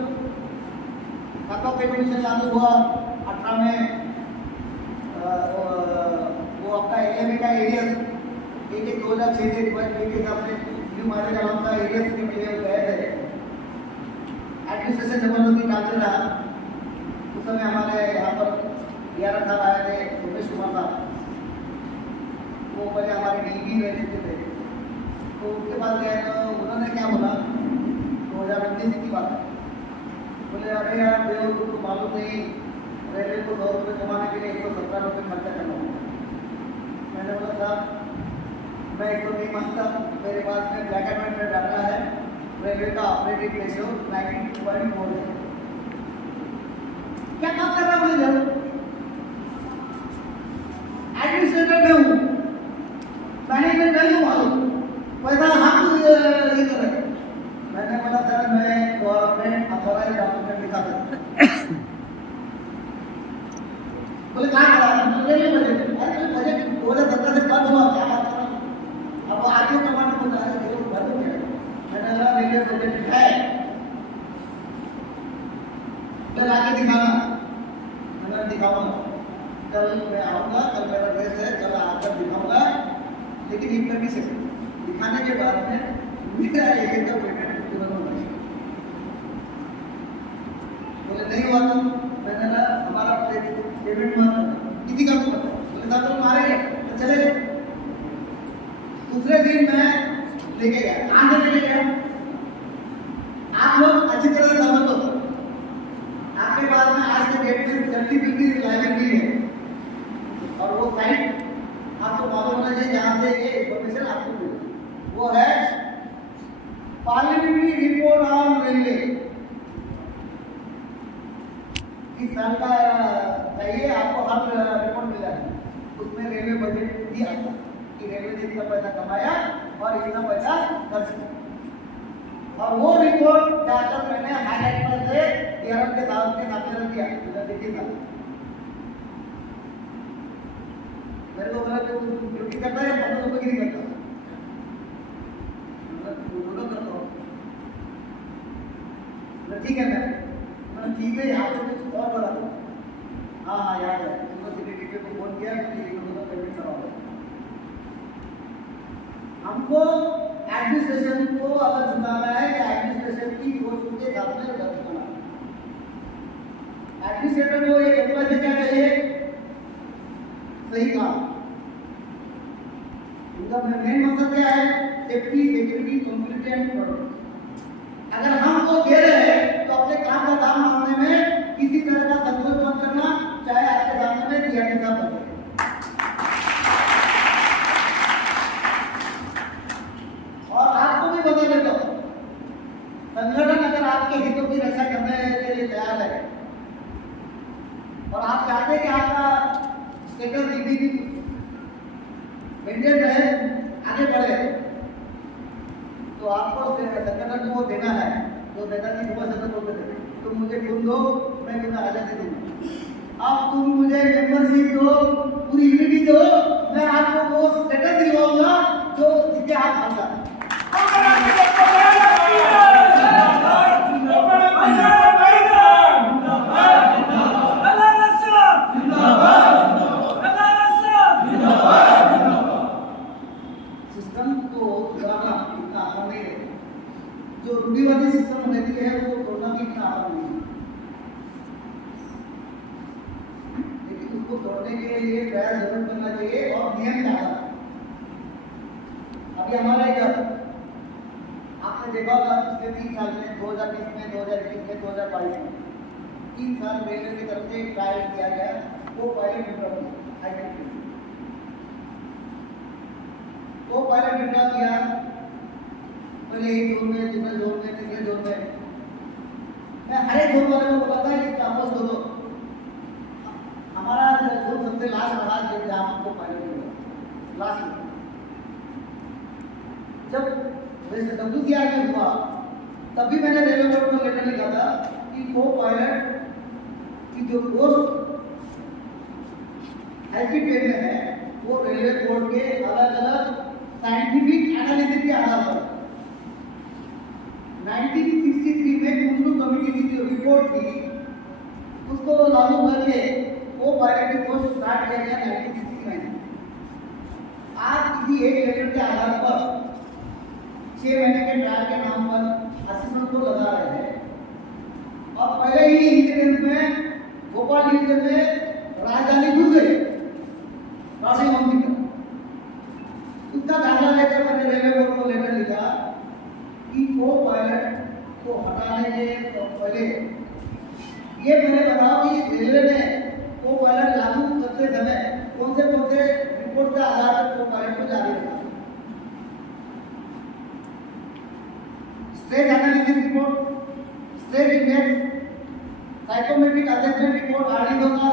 खाका पे कमीशन लागू हुआ 18 में वो आपका एलएमए का एरिया एक 2006 से के हिसाब से न्यू मार्केट अलाउंस का एरिया के लिए गए थे। एडमिनिस्ट्रेशन जबरदस्ती डालते रहा। उस समय हमारे यहाँ पर DRM साहब आए थे, उमेश कुमार साहब, वो पहले हमारे डीबी रह चुके थे। तो उनके पास गए तो उन्होंने क्या बोला, 2019 की बात है, बोले अरे यार देव को मालूम नहीं, रेलवे को 100 रुपये कमाने के लिए 117 रुपये खर्चा करना होगा। मैंने बोला साहब मैं इसको नहीं मानता, मेरे पास में ब्लैक एंड व्हाइट में डाटा है, रेलवे का ऑपरेटिंग रेशियो 92.4 है। क्या काम कर रहा हूँ मैं? एडमिनिस्ट्रेटर में हूँ, मैनेजमेंट नहीं हूँ, मालूम पैसा हम ये कर रहे। मैंने बोला सर मैं गवर्नमेंट अथॉराइज्ड डॉक्यूमेंट दिखा सकता। बोले कहाँ करा? मुझे बजट 2017 से बंद हुआ, क्या बात कर रहा हूँ? अब आगे कमांड को बता रहे थे, बंद हो गया। लेकिन ये कर नहीं सकते। दिखाने के बाद में मेरा एक का पेमेंट तुरंत होना चाहिए। बोले नहीं हुआ तो मैंने ना हमारा पेमेंट मत किसी का भी पता। बोले साहब तुम मारेंगे तो चले गए। दूसरे दिन मैं लेके गया, कहाँ से लेके गया? आप लोग अच्छी तरह से समझ लो, आपके पास में आज के डेट में जल्दी बिल्कुल लाइब्रेरी है और वो साइट आपको मालूम होना चाहिए जहाँ से ये इंफॉर्मेशन आपको मिलेगी। वो है पार्लियामेंट्री रिपोर्ट ऑन रेलवे। इस साल का चाहिए आपको हर रिपोर्ट मिला है, उसमें रेलवे बजट भी आता है कि रेलवे ने इतना पैसा कमाया और इतना पैसा खर्च किया। और वो रिपोर्ट जाकर मैंने हाईलाइट पर से डीआरएम के साहब के सामने रख दिया। देखिएगा मेरे को बोला तो ड्यूटी करता है, फोटो तो नहीं करता, फोटो करता हूँ। ठीक है मैं ठीक है, यहाँ पे कुछ और बोला था। हाँ हाँ याद है, यूनिवर्सिटी को फोन किया कि पेमेंट कराओ। हमको एडमिनिस्ट्रेशन को अगर चुनाना है कि एडमिनिस्ट्रेशन की सोच के सामने रखना। एडमिनिस्ट्रेटर को एक एम्प्लॉय से क्या चाहिए? सही काम। उनका मेन मकसद क्या है? Safety, security, computer and product. अगर हम वो दे रहे हैं तो अपने काम का दाम मांगने में किसी तरह का संकोच मत करना, चाहे आपके सामने में सीआरटी साहब बने। और आपको भी बता देता हूं, संगठन अगर आपके हितों की रक्षा करने के लिए तैयार है और आप चाहते हैं कि आपका स्टेटस डिग्री मेंटेन रहे, आगे बढ़े, तो आपको संगठन को देना है। तो नेताजी सुभाष चंद्र बोस बोलते थे, तुम मुझे खून दो, मैं तुम्हें आजादी दूंगा। अब तुम मुझे मेंबरशिप दो, पूरी यूनिटी दो, मैं आपको वो स्टेटस दिलवाऊंगा जो जिसके आप मांगा। सिस्टम को सुधारना इतना आसान नहीं है। जो रूढ़िवादी सिस्टम रहती है वो तोड़ना भी इतना आसान नहीं है, लेकिन उसको तोड़ने के लिए प्रयास जरूर करना चाहिए और नियम के आधार। अभी हमारा इधर आपने देखा होगा पिछले 3 साल में 2020 में, 2021 में, 2022 में 3 साल रेलवे की तरफ से ट्रायल किया गया। वो पायलट विड्रॉल वो पायलट विड्रॉल किया, पहले एक जोन में, दूसरे जोन में, तीसरे जोन में। मैं हर एक जोन वाले को बोला था कि वापस दो दो। हमारा जोन सबसे लास्ट रहा जहाँ हमको पायलट मिला लास्ट में। जब WCR में हुआ तभी मैंने रेलवे बोर्ड को लेटर लिखा था कि को पायलट की जो पोस्ट हाईस्पीड ट्रेन में है वो रेलवे बोर्ड के अलग अलग साइंटिफिक एनालिसिस के आधार पर 1963 में कुंडू कमेटी की जो रिपोर्ट थी उसको लागू करके वो पायलट की पोस्ट स्टार्ट किया गया 1969 में। आज किसी एक लेटर के आधार पर 6 महीने के ट्रायल के नाम पर असिस्टेंट को लगा रहे हैं। और पहले ही इंसिडेंट में भोपाल डिवीजन में राजधानी डूब गई, क्रॉसिंग मंत्री का। उसका दाखला लेकर मैंने रेलवे बोर्ड को लेटर लिखा कि को पायलट को हटाने के पहले ये मैंने बताओ कि रेलवे ने को पायलट लागू करते समय कौन से रिपोर्ट के आधार पर को पायलट को जारी रखा। Stress analysis report, stress index, psychometric assessment report, RDO का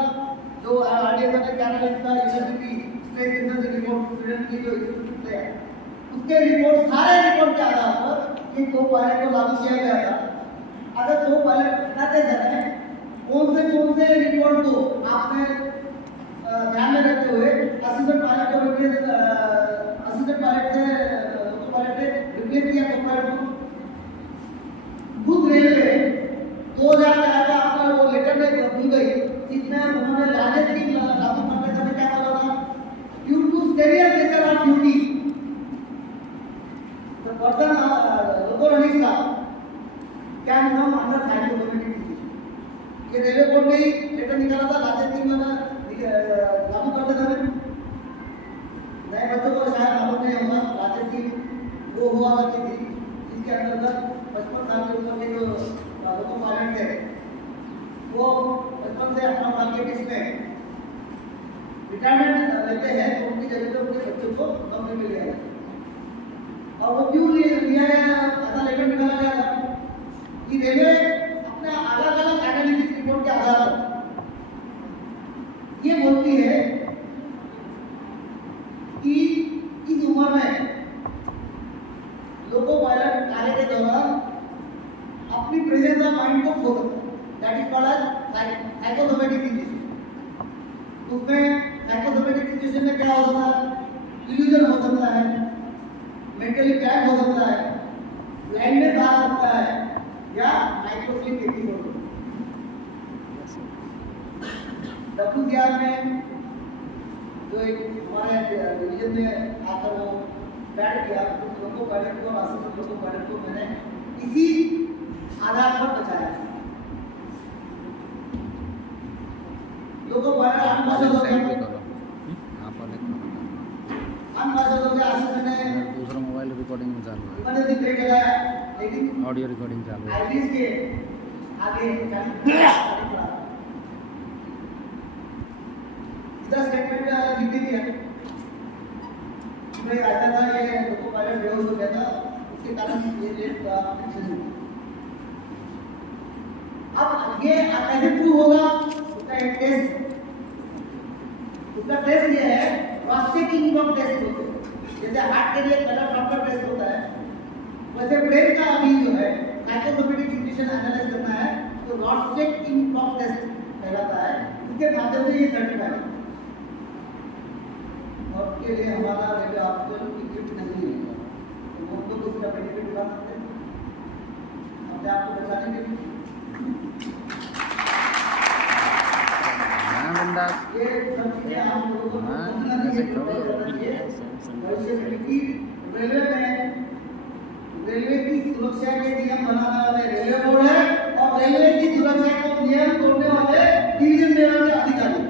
जो आरडीओ का क्या एनालिसिस का university stress index report student की जो इंस्टीट्यूट है उसके रिपोर्ट, सारे रिपोर्ट के आधार पर ये को पायलट को लागू किया गया था। अगर को पायलट हटाते समय कौन से रिपोर्ट को आपने ध्यान में रखते हुए असिस्टेंट पायलट से रिप्लेस किया को पायलट को। खुद रेलवे 2004 का आपका वो लेटर में भूल गई, जिसमें उन्होंने लाइसेंस की लागू करते समय क्या बोला था? Due to serious nature of duty the person loco running staff can come under psychosomatic disease. ये रेलवे बोर्ड ने ही लेटर निकाला था राज्य स्कीम में लागू करते समय नए बच्चों को शायद मालूम नहीं होगा राज्य स्कीम वो हुआ करती थी जिसके अंतर्गत 55 साल के ऊपर के जो लोको पायलट थे वो 55 से 18 साल के बीच में रिटायरमेंट लेते हैं तो उनकी जगह पे उनके बच्चों को नौकरी मिल गया और वो क्यों लिया गया ऐसा लेटर निकाला गया था कि रेलवे अपने अलग अलग एनालिसिस रिपोर्ट के आधार पर ये बोलती है कि इस उम्र में लोको पायलट कार्य के दौरान अपनी प्रेजेंस ऑफ माइंड को खो सकता है that is called as psychosomatic situation. उसमें साइकोसोमेटिक सिचुएशन में क्या हो सकता है इल्यूजन हो सकता है मेंटली टैग हो सकता है ब्लाइंडनेस आ सकता है या माइक्रोस्लीप टेक्निक हो सकता है। WCR में जो एक हमारे डिवीजन में आकर वो बैठ गया उस लोको पायलट को और असिस्टेंट लोको पायलट को मैंने इसी आधार पर बचाया। लोको पायलट अनकॉन्शियस हो गया दूसरा मोबाइल रिकॉर्डिंग में चालू है मैंने ब्रेक लगाया लेकिन ऑडियो रिकॉर्डिंग चालू है आईडीज के आगे इसका स्टेटमेंट लिख दिया भाई ऐसा था ये लोको पायलट बेहोश हो गया था उसके कारण ये लेट एक्सीडेंट हुआ। अब ये कैसे प्रूव होगा उसका एक टेस्ट ये है क्रॉस-चेक इनकम टेस्ट होता है जैसे हार्ट के लिए कलर डॉक्टर टेस्ट होता है वैसे ब्रेन का अभी जो है साइकोसोमेटिक सिचुएशन एनालाइज करना है तो क्रॉस-चेक इनकम टेस्ट कहलाता है उसके माध्यम से ये सर्टिफाइड है और के लिए हमारा रेलवे हॉस्पिटल इक्विप्ड नहीं है तो वो तो उसका बेनिफिट उठा सकते हैं अपने आप को बचाने के लिए बंदा ये सब चीजें आप लोगों को समझना चाहिए भविष्य में कि रेलवे की सुरक्षा के नियम बनाने वाले रेलवे बोर्ड है और रेलवे की सुरक्षा को नियम तोड़ने वाले डिवीजन लेवल के अधिकारी।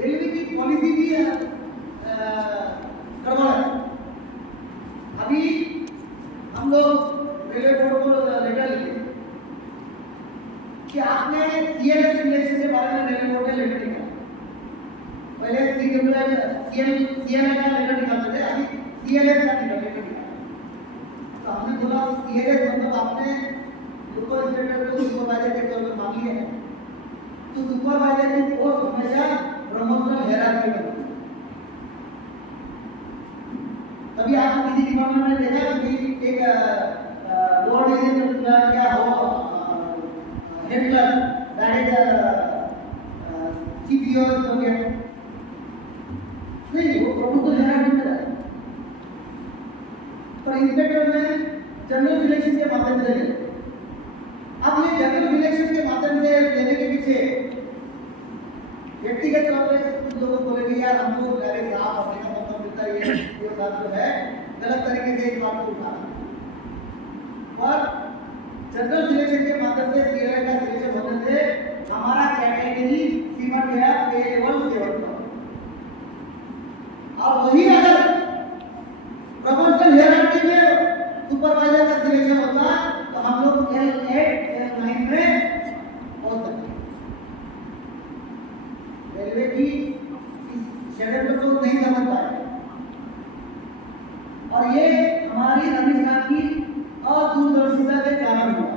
रेलवे की पॉलिसी भी गड़बड़ है। अभी हम लोग रेलवे बोर्ड को लेटर लिखे कि आपने सीएलएस सिमुलेशन के बारे में रेलवे बोर्ड ने लेटर निकाला। पहले सीएलएस का लेटर निकालते थे अभी सीएलएस का लेटर निकाला। तो हमने बोला सीएलएस मतलब आपने लोको इंस्पेक्टर को सुपरवाइजर के तौर पर मान लिया है तो सुपरवाइजर की पोस्ट हमेशा प्रमोशनल हायरार्की में होती है। कभी आपने किसी डिपार्टमेंट में देखा कि एक लोअर डिवीजन क्लर्क या हो head clerk that is chief EO हो गया नहीं वो प्रमोशनल हायरार्की में है पर इंस्पेक्टर में जनरल सिलेक्शन के माध्यम से है। अब ये जनरल सिलेक्शन के माध्यम से लेने के पीछे व्यक्तिगत तौर पे कुछ लोगों को बोले यार हमको अरे साहब अपने का मौका मिलता है ये साहब जो है गलत तरीके से इस बात को उठा और जनरल सिलेक्शन के माध्यम से सीएलए का सिलेक्शन होने से हमारा कैटेगरी सीमित गया पे लेवल 7 पर और वही अगर प्रमोशनल हायरार्की में सुपरवाइजर का सिलेक्शन होता तो हम लोग L8 L9 में पहुंच सकते। रेलवे की इस शेड्यूल को नहीं समझ पाए और ये हमारी अनिष्ठा की अदूरदर्शिता के कारण हुआ।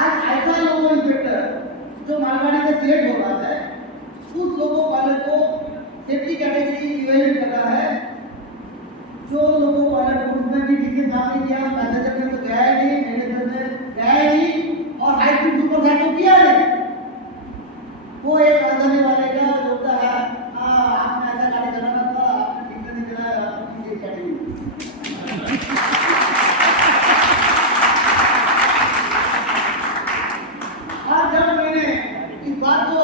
आज ऐसा लोको इंस्पेक्टर जो मालगाड़ी से सिलेक्ट हो रहा है उस लोको पायलट को सेफ्टी कैटेगरी इवैल्यूएट कर रहा है जो लोको पायलट ग्रुप में भी ठीक से काम नहीं किया पैसेंजर में तो गया ही नहीं मैनेजर में गया ही नहीं और हाई स्पीड सुपर फास्ट को किया नहीं वो एक राजधानी वाले का बोलता है आपने ऐसा गाड़ी चलाना था आपने ठीक से नहीं चलाया आपने किसी कैटेगरी और जब मैंने इस बात को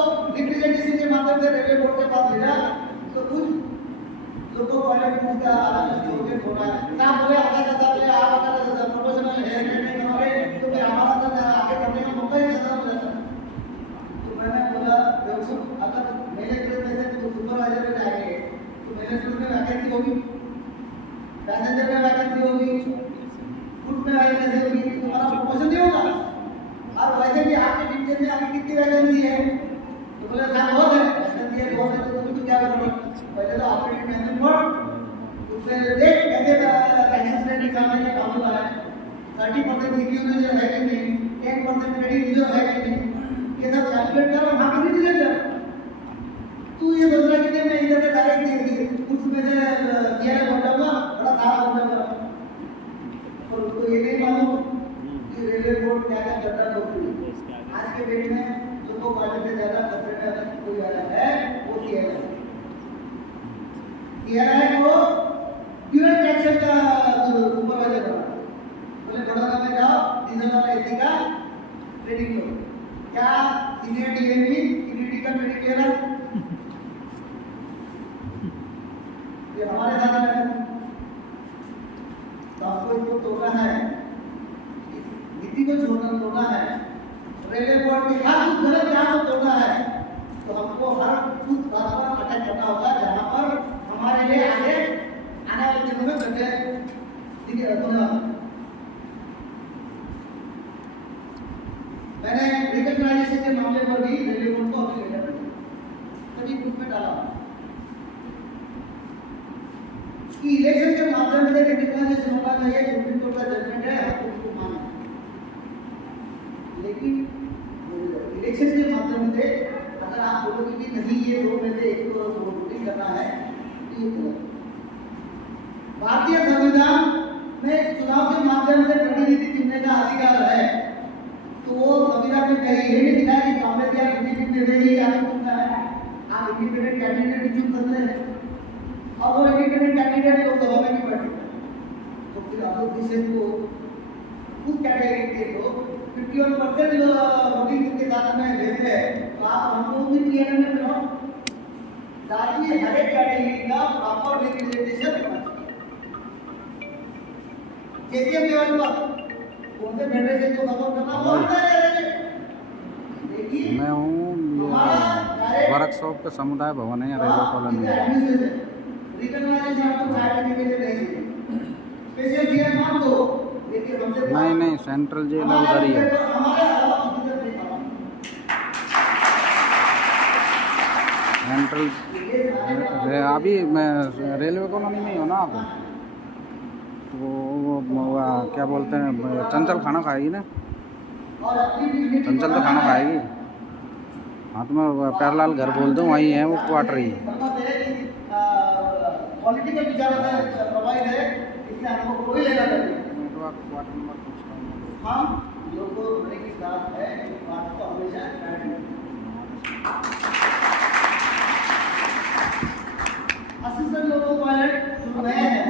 लोगों वाले का आगे थोड़ा साहब बोले आधा का बोले आप अगर प्रोफेशनल हेयर कट नहीं करोगे तो फिर हमारा तो आगे बढ़ने का मौका ही खत्म हो जाता। तो मैंने बोला देखो अगर मेरे ग्रुप में से तो सुपरवाइजर में जाएंगे तो मेरे ग्रुप में वैकेंसी होगी, पैसेंजर में वैकेंसी होगी, फुट में वैकेंसी होगी, तुम्हारा प्रमोशन नहीं होगा। और वैसे भी आपके डिवीजन में अभी कितनी वैकेंसी है तो बोले साहब बहुत है वैकेंसी है बहुत है तो तुम क्या करोगे। पहले तो ऑपरेटिंग मैनुअल पढ़ उसमें देख कैसे लाइसेंस प्लेट निकालने का काम होता है, 30% सीपीयू यूजर है कि नहीं, 10% क्रेडिट यूजर है कि नहीं, ये सब कैलकुलेट कर और वहां पर डिलीट कर। तू ये सोच रहा है कि मैं इधर से डायरेक्ट उसमें से सीआरएल बन जाऊंगा, बड़ा सारा बन जाऊंगा और उसको ये नहीं मालूम कि रेलवे बोर्ड क्या क्या करता है। आज के डेट में जो कॉलेज से ज्यादा खतरे में कोई वाला है वो सीआरएल को ड्यूअल ट्रैक्शन का सुपरवाइजर बना। बोले बड़ौदा में जाओ डीजल वाला एसी का ट्रेनिंग लो, क्या सीनियर डीएमपी सीडीडी का ट्रेनिंग ले रहा ये हमारे साथ है। तो आपको इसको तोड़ना है, इस नीति को तोड़ना है, रेलवे बोर्ड की हर कुछ गलत जहाँ को तोड़ना है तो हमको हर कुछ बात पर अटैक करना होगा जहाँ पर हमारे लिए आगे आने वाले दिनों में बचे देखिए। मैंने रिकग्नाइजेशन के मामले पर भी रेलवे बोर्ड को अभी लेटर सभी ग्रुप में डाला कि इलेक्शन के माध्यम से रिकग्नाइजेशन होना चाहिए, सुप्रीम कोर्ट का जजमेंट है आपको उसको मानना। लेकिन इलेक्शन के माध्यम से अगर आप बोलोगे कि नहीं ये दो में से एक को वोटिंग करना है तो ये गलत। भारतीय संविधान में चुनाव के माध्यम से प्रतिनिधि चुनने का अधिकार है तो वो संविधान में कहीं ये नहीं दिखा कि कांग्रेस या बीजेपी में से ही आपको चुनना है। आप इंडिपेंडेंट कैंडिडेट भी चुन सकते हैं और वो इंडिपेंडेंट कैंडिडेट लोकसभा में भी बैठ सकते हैं। तो फिर अपोजिशन को उस कैटेगरी के लोग 51% वोटिंग के साथ में देते हैं तो आप हमको भी पीएम में बनाओ ताकि हर एक कैटेगरी का प्रॉपर रिप्रेजेंटेशन होना चाहिए। केसीएम लेवल पर कौन से फेडरेशन को सपोर्ट करना वो हम तय करेंगे। लेकिन मैं हूँ वर्कशॉप का समुदाय भवन है रेलवे कॉलोनी में। रिकग्नाइजेशन आपको चाय करने के लिए नहीं चाहिए, स्पेशल जीएम मान दो लेकिन हमसे नहीं सेंट्रल जेल उधर ही है। सेंट्रल अभी मैं रेलवे कॉलोनी में ही हूँ ना आप तो वो क्या बोलते हैं चंचल खाना खाएगी ना, चंचल तो खाना खाएगी। हाँ तो मैं प्यारलाल घर बोल दूँ वहीं है वो क्वार्टर ही पॉलिटिकल विचार प्रोवाइड है, इससे आपको कोई लेना नहीं। हम लोगों के साथ है बात को हमेशा असिस्टेंट लोगों पायलट जो नए हैं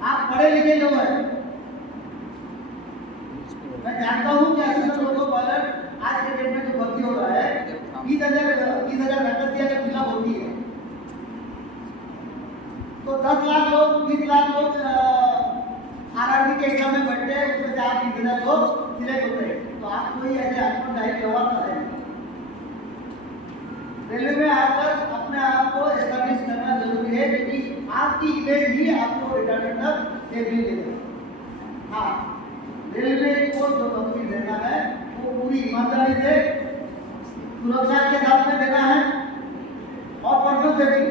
आप पढ़े लिखे लोग हैं, मैं जानता हूँ कि असिस्टेंट लोगों पायलट आज के डेट में जो भर्ती हो रहा है 20,000 वैकेंसियां जब फिलअप होती है तो 10 लाख लोग 20 लाख लोग आरआरबी के एग्जाम में बैठते हैं, उसमें से आप 20,000 लोग सिलेक्ट होते हैं। तो आप कोई ऐसे आत्मदायी व्यवहार कर रहे हैं। रेलवे में आकर अपने आप को एस्टैब्लिश करना जरूरी है क्योंकि आपकी इमेज ही आपको रिटायरमेंट तक सेफ नहीं देगा। हाँ रेलवे को जो नौकरी देना है वो पूरी ईमानदारी से सुरक्षा के साथ में देना है और पर्सनल सेफ्टी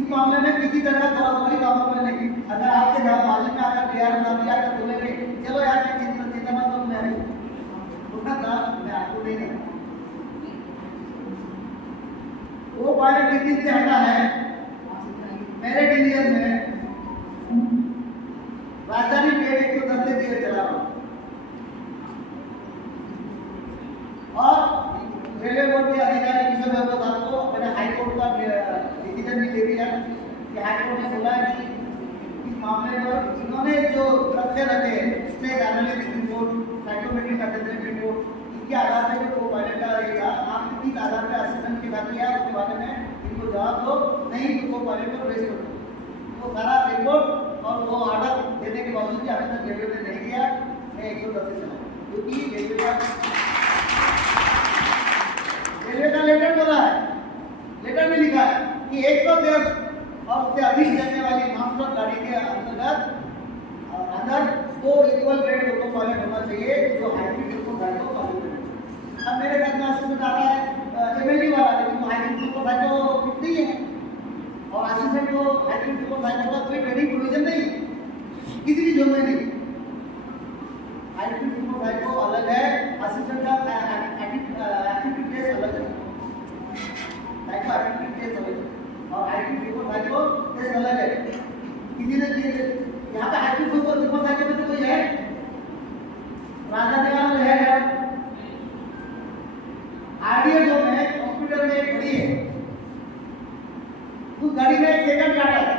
इस मामले में किसी तरह का कोई काम में नहीं। अगर आपके साथ मालिक में आकर तैयार ना दिया तो बोलेंगे चलो यार चिंता मत करो मैं उतना था मैं आपको नहीं देना। वो पायलट किसी से हटा है मेरे डिवीजन में राजधानी ट्रेन 110 से धीरे चला रहा और रेलवे बोर्ड के अधिकारी किशोर बाबू साहब को मैंने हाईकोर्ट का डिसीजन भी दे दिया कि हाईकोर्ट ने बोला कि इस मामले पर इन्होंने जो तथ्य रखे state analysis report psychometric assessment report इसके आधार पे जो पायलट का रहेगा आप किस आधार पे असेसमेंट के साथ किया उसके बारे में इनको जवाब दो। नहीं तो वो पायलट को रेस्ट कर दो। तो सारा रिपोर्ट और वो ऑर्डर देने के बावजूद भी अभी तक रेलवे ने नहीं दिया। मैं 110 से चला क्योंकि रेलवे का लेटर बोला है, लेटर में लिखा है कि 110 और उससे अधिक चलने वाली नॉन स्टॉप गाड़ी के अंतर्गत अंदर 2 इक्वल ग्रेड लोको पायलट होना चाहिए जो हाइब्रिड लोको गाड़ी को पायलट करे। अब मेरे साथ में असिस्टेंट आ रहा है एमएलडी वाला, लेकिन वो हाइब्रिड लोको गाड़ी को फिट नहीं है और असिस्टेंट को हाइब्रिड लोको गाड़ी का कोई ट्रेनिंग प्रोविजन नहीं है, किसी भी जोन में नहीं। हाइब्रिड लोको गाड़ी को अलग है, असिस्टेंट का एक्टिविटी टेस्ट अलग है, साइको एक्टिविटी टेस्ट अलग है और हाइब्रिड लोको गाड़ी को टेस्ट अलग है। किसी ने यहाँ पे हाइब्रिड लोको गाड़ी में तो कोई है राजधानी वाला में है क्या? आरडीओ में हॉस्पिटल में एक गाड़ी है, उस गाड़ी में एक सेकंड काटा है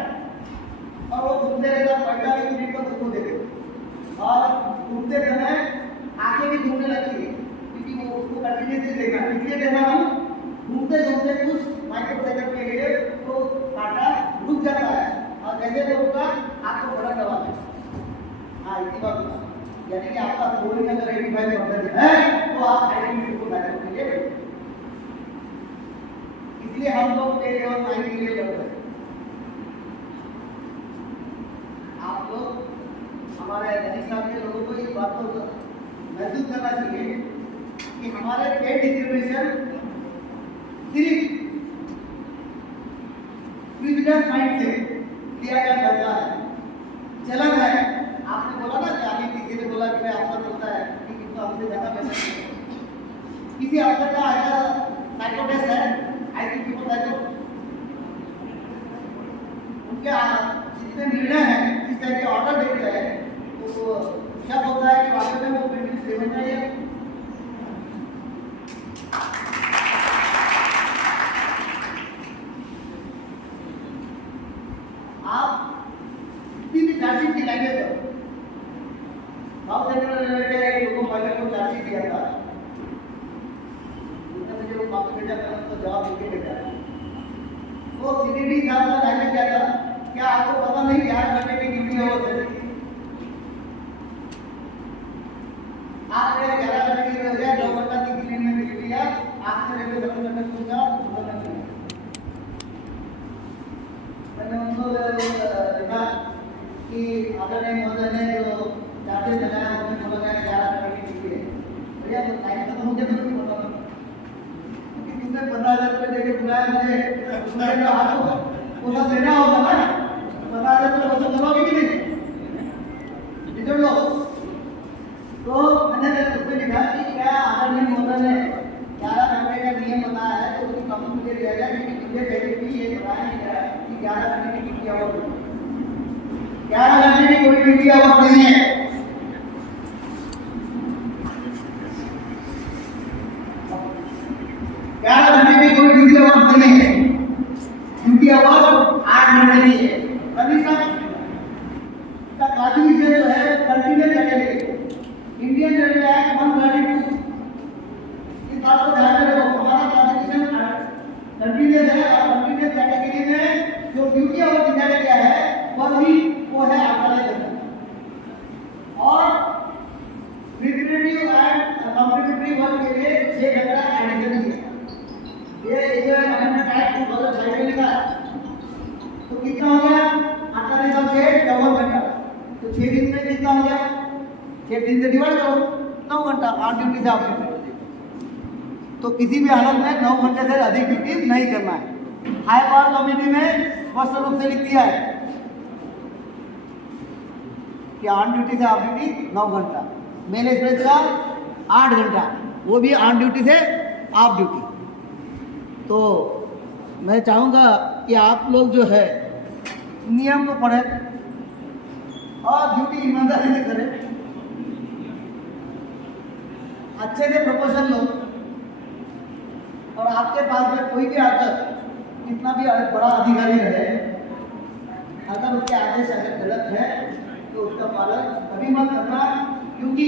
और वो घूमते रहता 45 मिनट तक उसको देते और घूमते समय आंखें भी घूमने लगती है क्योंकि वो उसको कंटिन्यूसली देखना, इसलिए देखना हम घूमते घूमते कुछ माइक्रो सेकंड के लिए तो काटा रुक जाता है और जैसे वो रुका आपको बड़ा दबा है। हाँ इसी बात होता यानी कि आपका स्कोरिंग अगर 85% है तो आप हाइब्रिड को बैठो के लिए, इसलिए हम लोग पे और 9 के लिए लड़ रहे हैं। आप लोग हमारे रनिंग साहब के लोगों को इस बात को महसूस करना चाहिए कि हमारे पेड डिस्ट्रीब्यूशन सिर्फ बिजनेस माइंड से दिया गया पैसा है, चलन है। आपने बोला ना कि अभी किसी ने बोला कि भाई अफसर बोलता है कि कितना हमसे ज़्यादा पैसा नहीं, किसी अफसर का ऐसा साइको टेस्ट है आईटी पीपल साइको, उनके जितने निर्णय हैं जिस टाइप के ऑर्डर देते हैं तो शक होता है कि वास्तव में वो बिल्डिंग सेवन चाहिए। आप किसी भी चार्जशीट की लैंग्वेज हो, साउथ सेंट्रल रेलवे के एक लोगों पायलट को चार्जशीट दिया था, उसने मुझे वो कॉपी भेजा था, उसको जवाब लिख के भेजा। वो सीडीडी साहब का लैंग्वेज क्या था, क्या आपको पता नहीं 11 घंटे की ड्यूटी है वो सर? आपने 11 घंटे की हो जाए 9 घंटा की क्लीनिंग में ड्यूटी है, आपने रेलवे सर्विस में पूछा मैंने उनको देखा कि आदरणीय महोदय ने जो चार्जेस लगाया उसमें बोला गया 11 घंटे की ड्यूटी है। भैया तो टाइम खत्म हो गया तो नहीं बोला क्योंकि तुमने 15,000 रुपये देके बुलाया मुझे, उसमें जो आपको वो सब देना होगा ना, 15,000 रुपये वसूल करोगे कि नहीं? निकल लो। तो मैंने उसमें लिखा कि क्या आदरणीय महोदय ने 11 घंटे का नियम बताया है तो उसकी कॉपी मुझे दिया जाए क्योंकि मुझे पहले भी ये बताया नहीं गया कि 11 घंटे की ड्यूटी आवक है। 11 घंटे की कोई ड्यूटी आवक नहीं है। 11 घंटे की कोई ड्यूटी आवक नहीं है, ड्यूटी आवक 8 घंटे की है। रवि साहब का क्लासिफिकेशन जो है continuous category Indian railway act 132, इस बात को ध्यान में रखो। हमारा क्लासिफिकेशन कंटिन्यूस है और कंटिन्यूस कैटेगरी में जो ड्यूटी आवर डिसाइड किया है वो है 48 घंटा और रिपीटेटिव एंड कॉम्प्लीमेंट्री वर्क के लिए 6 घंटा एडिशन किया। ये जो अमेंडमेंट एक्ट 2005 में लिखा है तो कितना हो गया 48 और 6 54 घंटा, तो 6 दिन में कितना हो गया, 6 दिन से डिवाइड करो 9 घंटा ऑन ड्यूटी से आप तो किसी भी हालत में 9 घंटे से अधिक ड्यूटी नहीं करना है। हाई पावर कमेटी में स्पष्ट रूप से लिख दिया है कि ऑन ड्यूटी से ऑफ ड्यूटी 9 घंटा, मेल एक्सप्रेस का 8 घंटा, वो भी ऑन ड्यूटी से ऑफ ड्यूटी। तो मैं चाहूँगा कि आप लोग जो है नियम को पढ़ें और ड्यूटी ईमानदारी से करें, अच्छे से प्रपोजल लो और आपके पास में कोई भी आकर कितना भी बड़ा अधिकारी रहे, अगर उसके आदेश अगर गलत है तो उसका पालन कभी मत करना, क्योंकि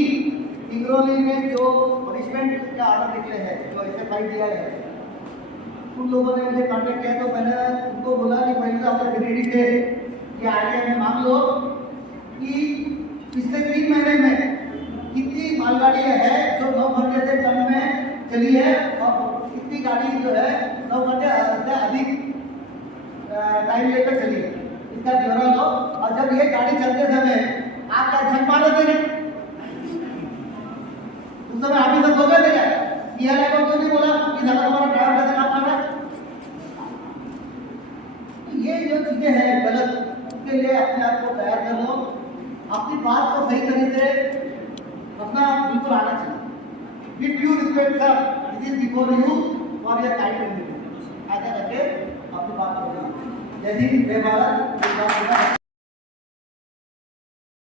सिंगरौली में जो पनिशमेंट का ऑर्डर निकले हैं, जो ऐसे फाइन दिया है उन लोगों ने मुझे कांटेक्ट किया तो मैंने उनको बोला कि पहले तो अपने क्रेडिट से ये आइडिया में मांग लो कि पिछले 3 महीने में कितनी मालगाड़ियाँ हैं जो 9 घंटे से कम में चली है और कितनी गाड़ी जो है 9 घंटे से अधिक टाइम लेकर चली है, इसका ब्यौरा लो। और जब ये गाड़ी चलते समय आप क्या झक मारे थे क्या? उस समय आप ही सब सो गए थे क्या? सीआरआई को क्यों नहीं बोला कि दादा तुम्हारा ड्राइवर कैसे काम कर रहा है? ये जो चीजें हैं गलत, उसके लिए अपने आप को तैयार कर लो, अपनी बात को सही तरीके से अपना बिल्कुल आना चाहिए। With due respect sir, this is before you for your kind interview, ऐसा करके अपनी बात को जय हिंद, जय भारत।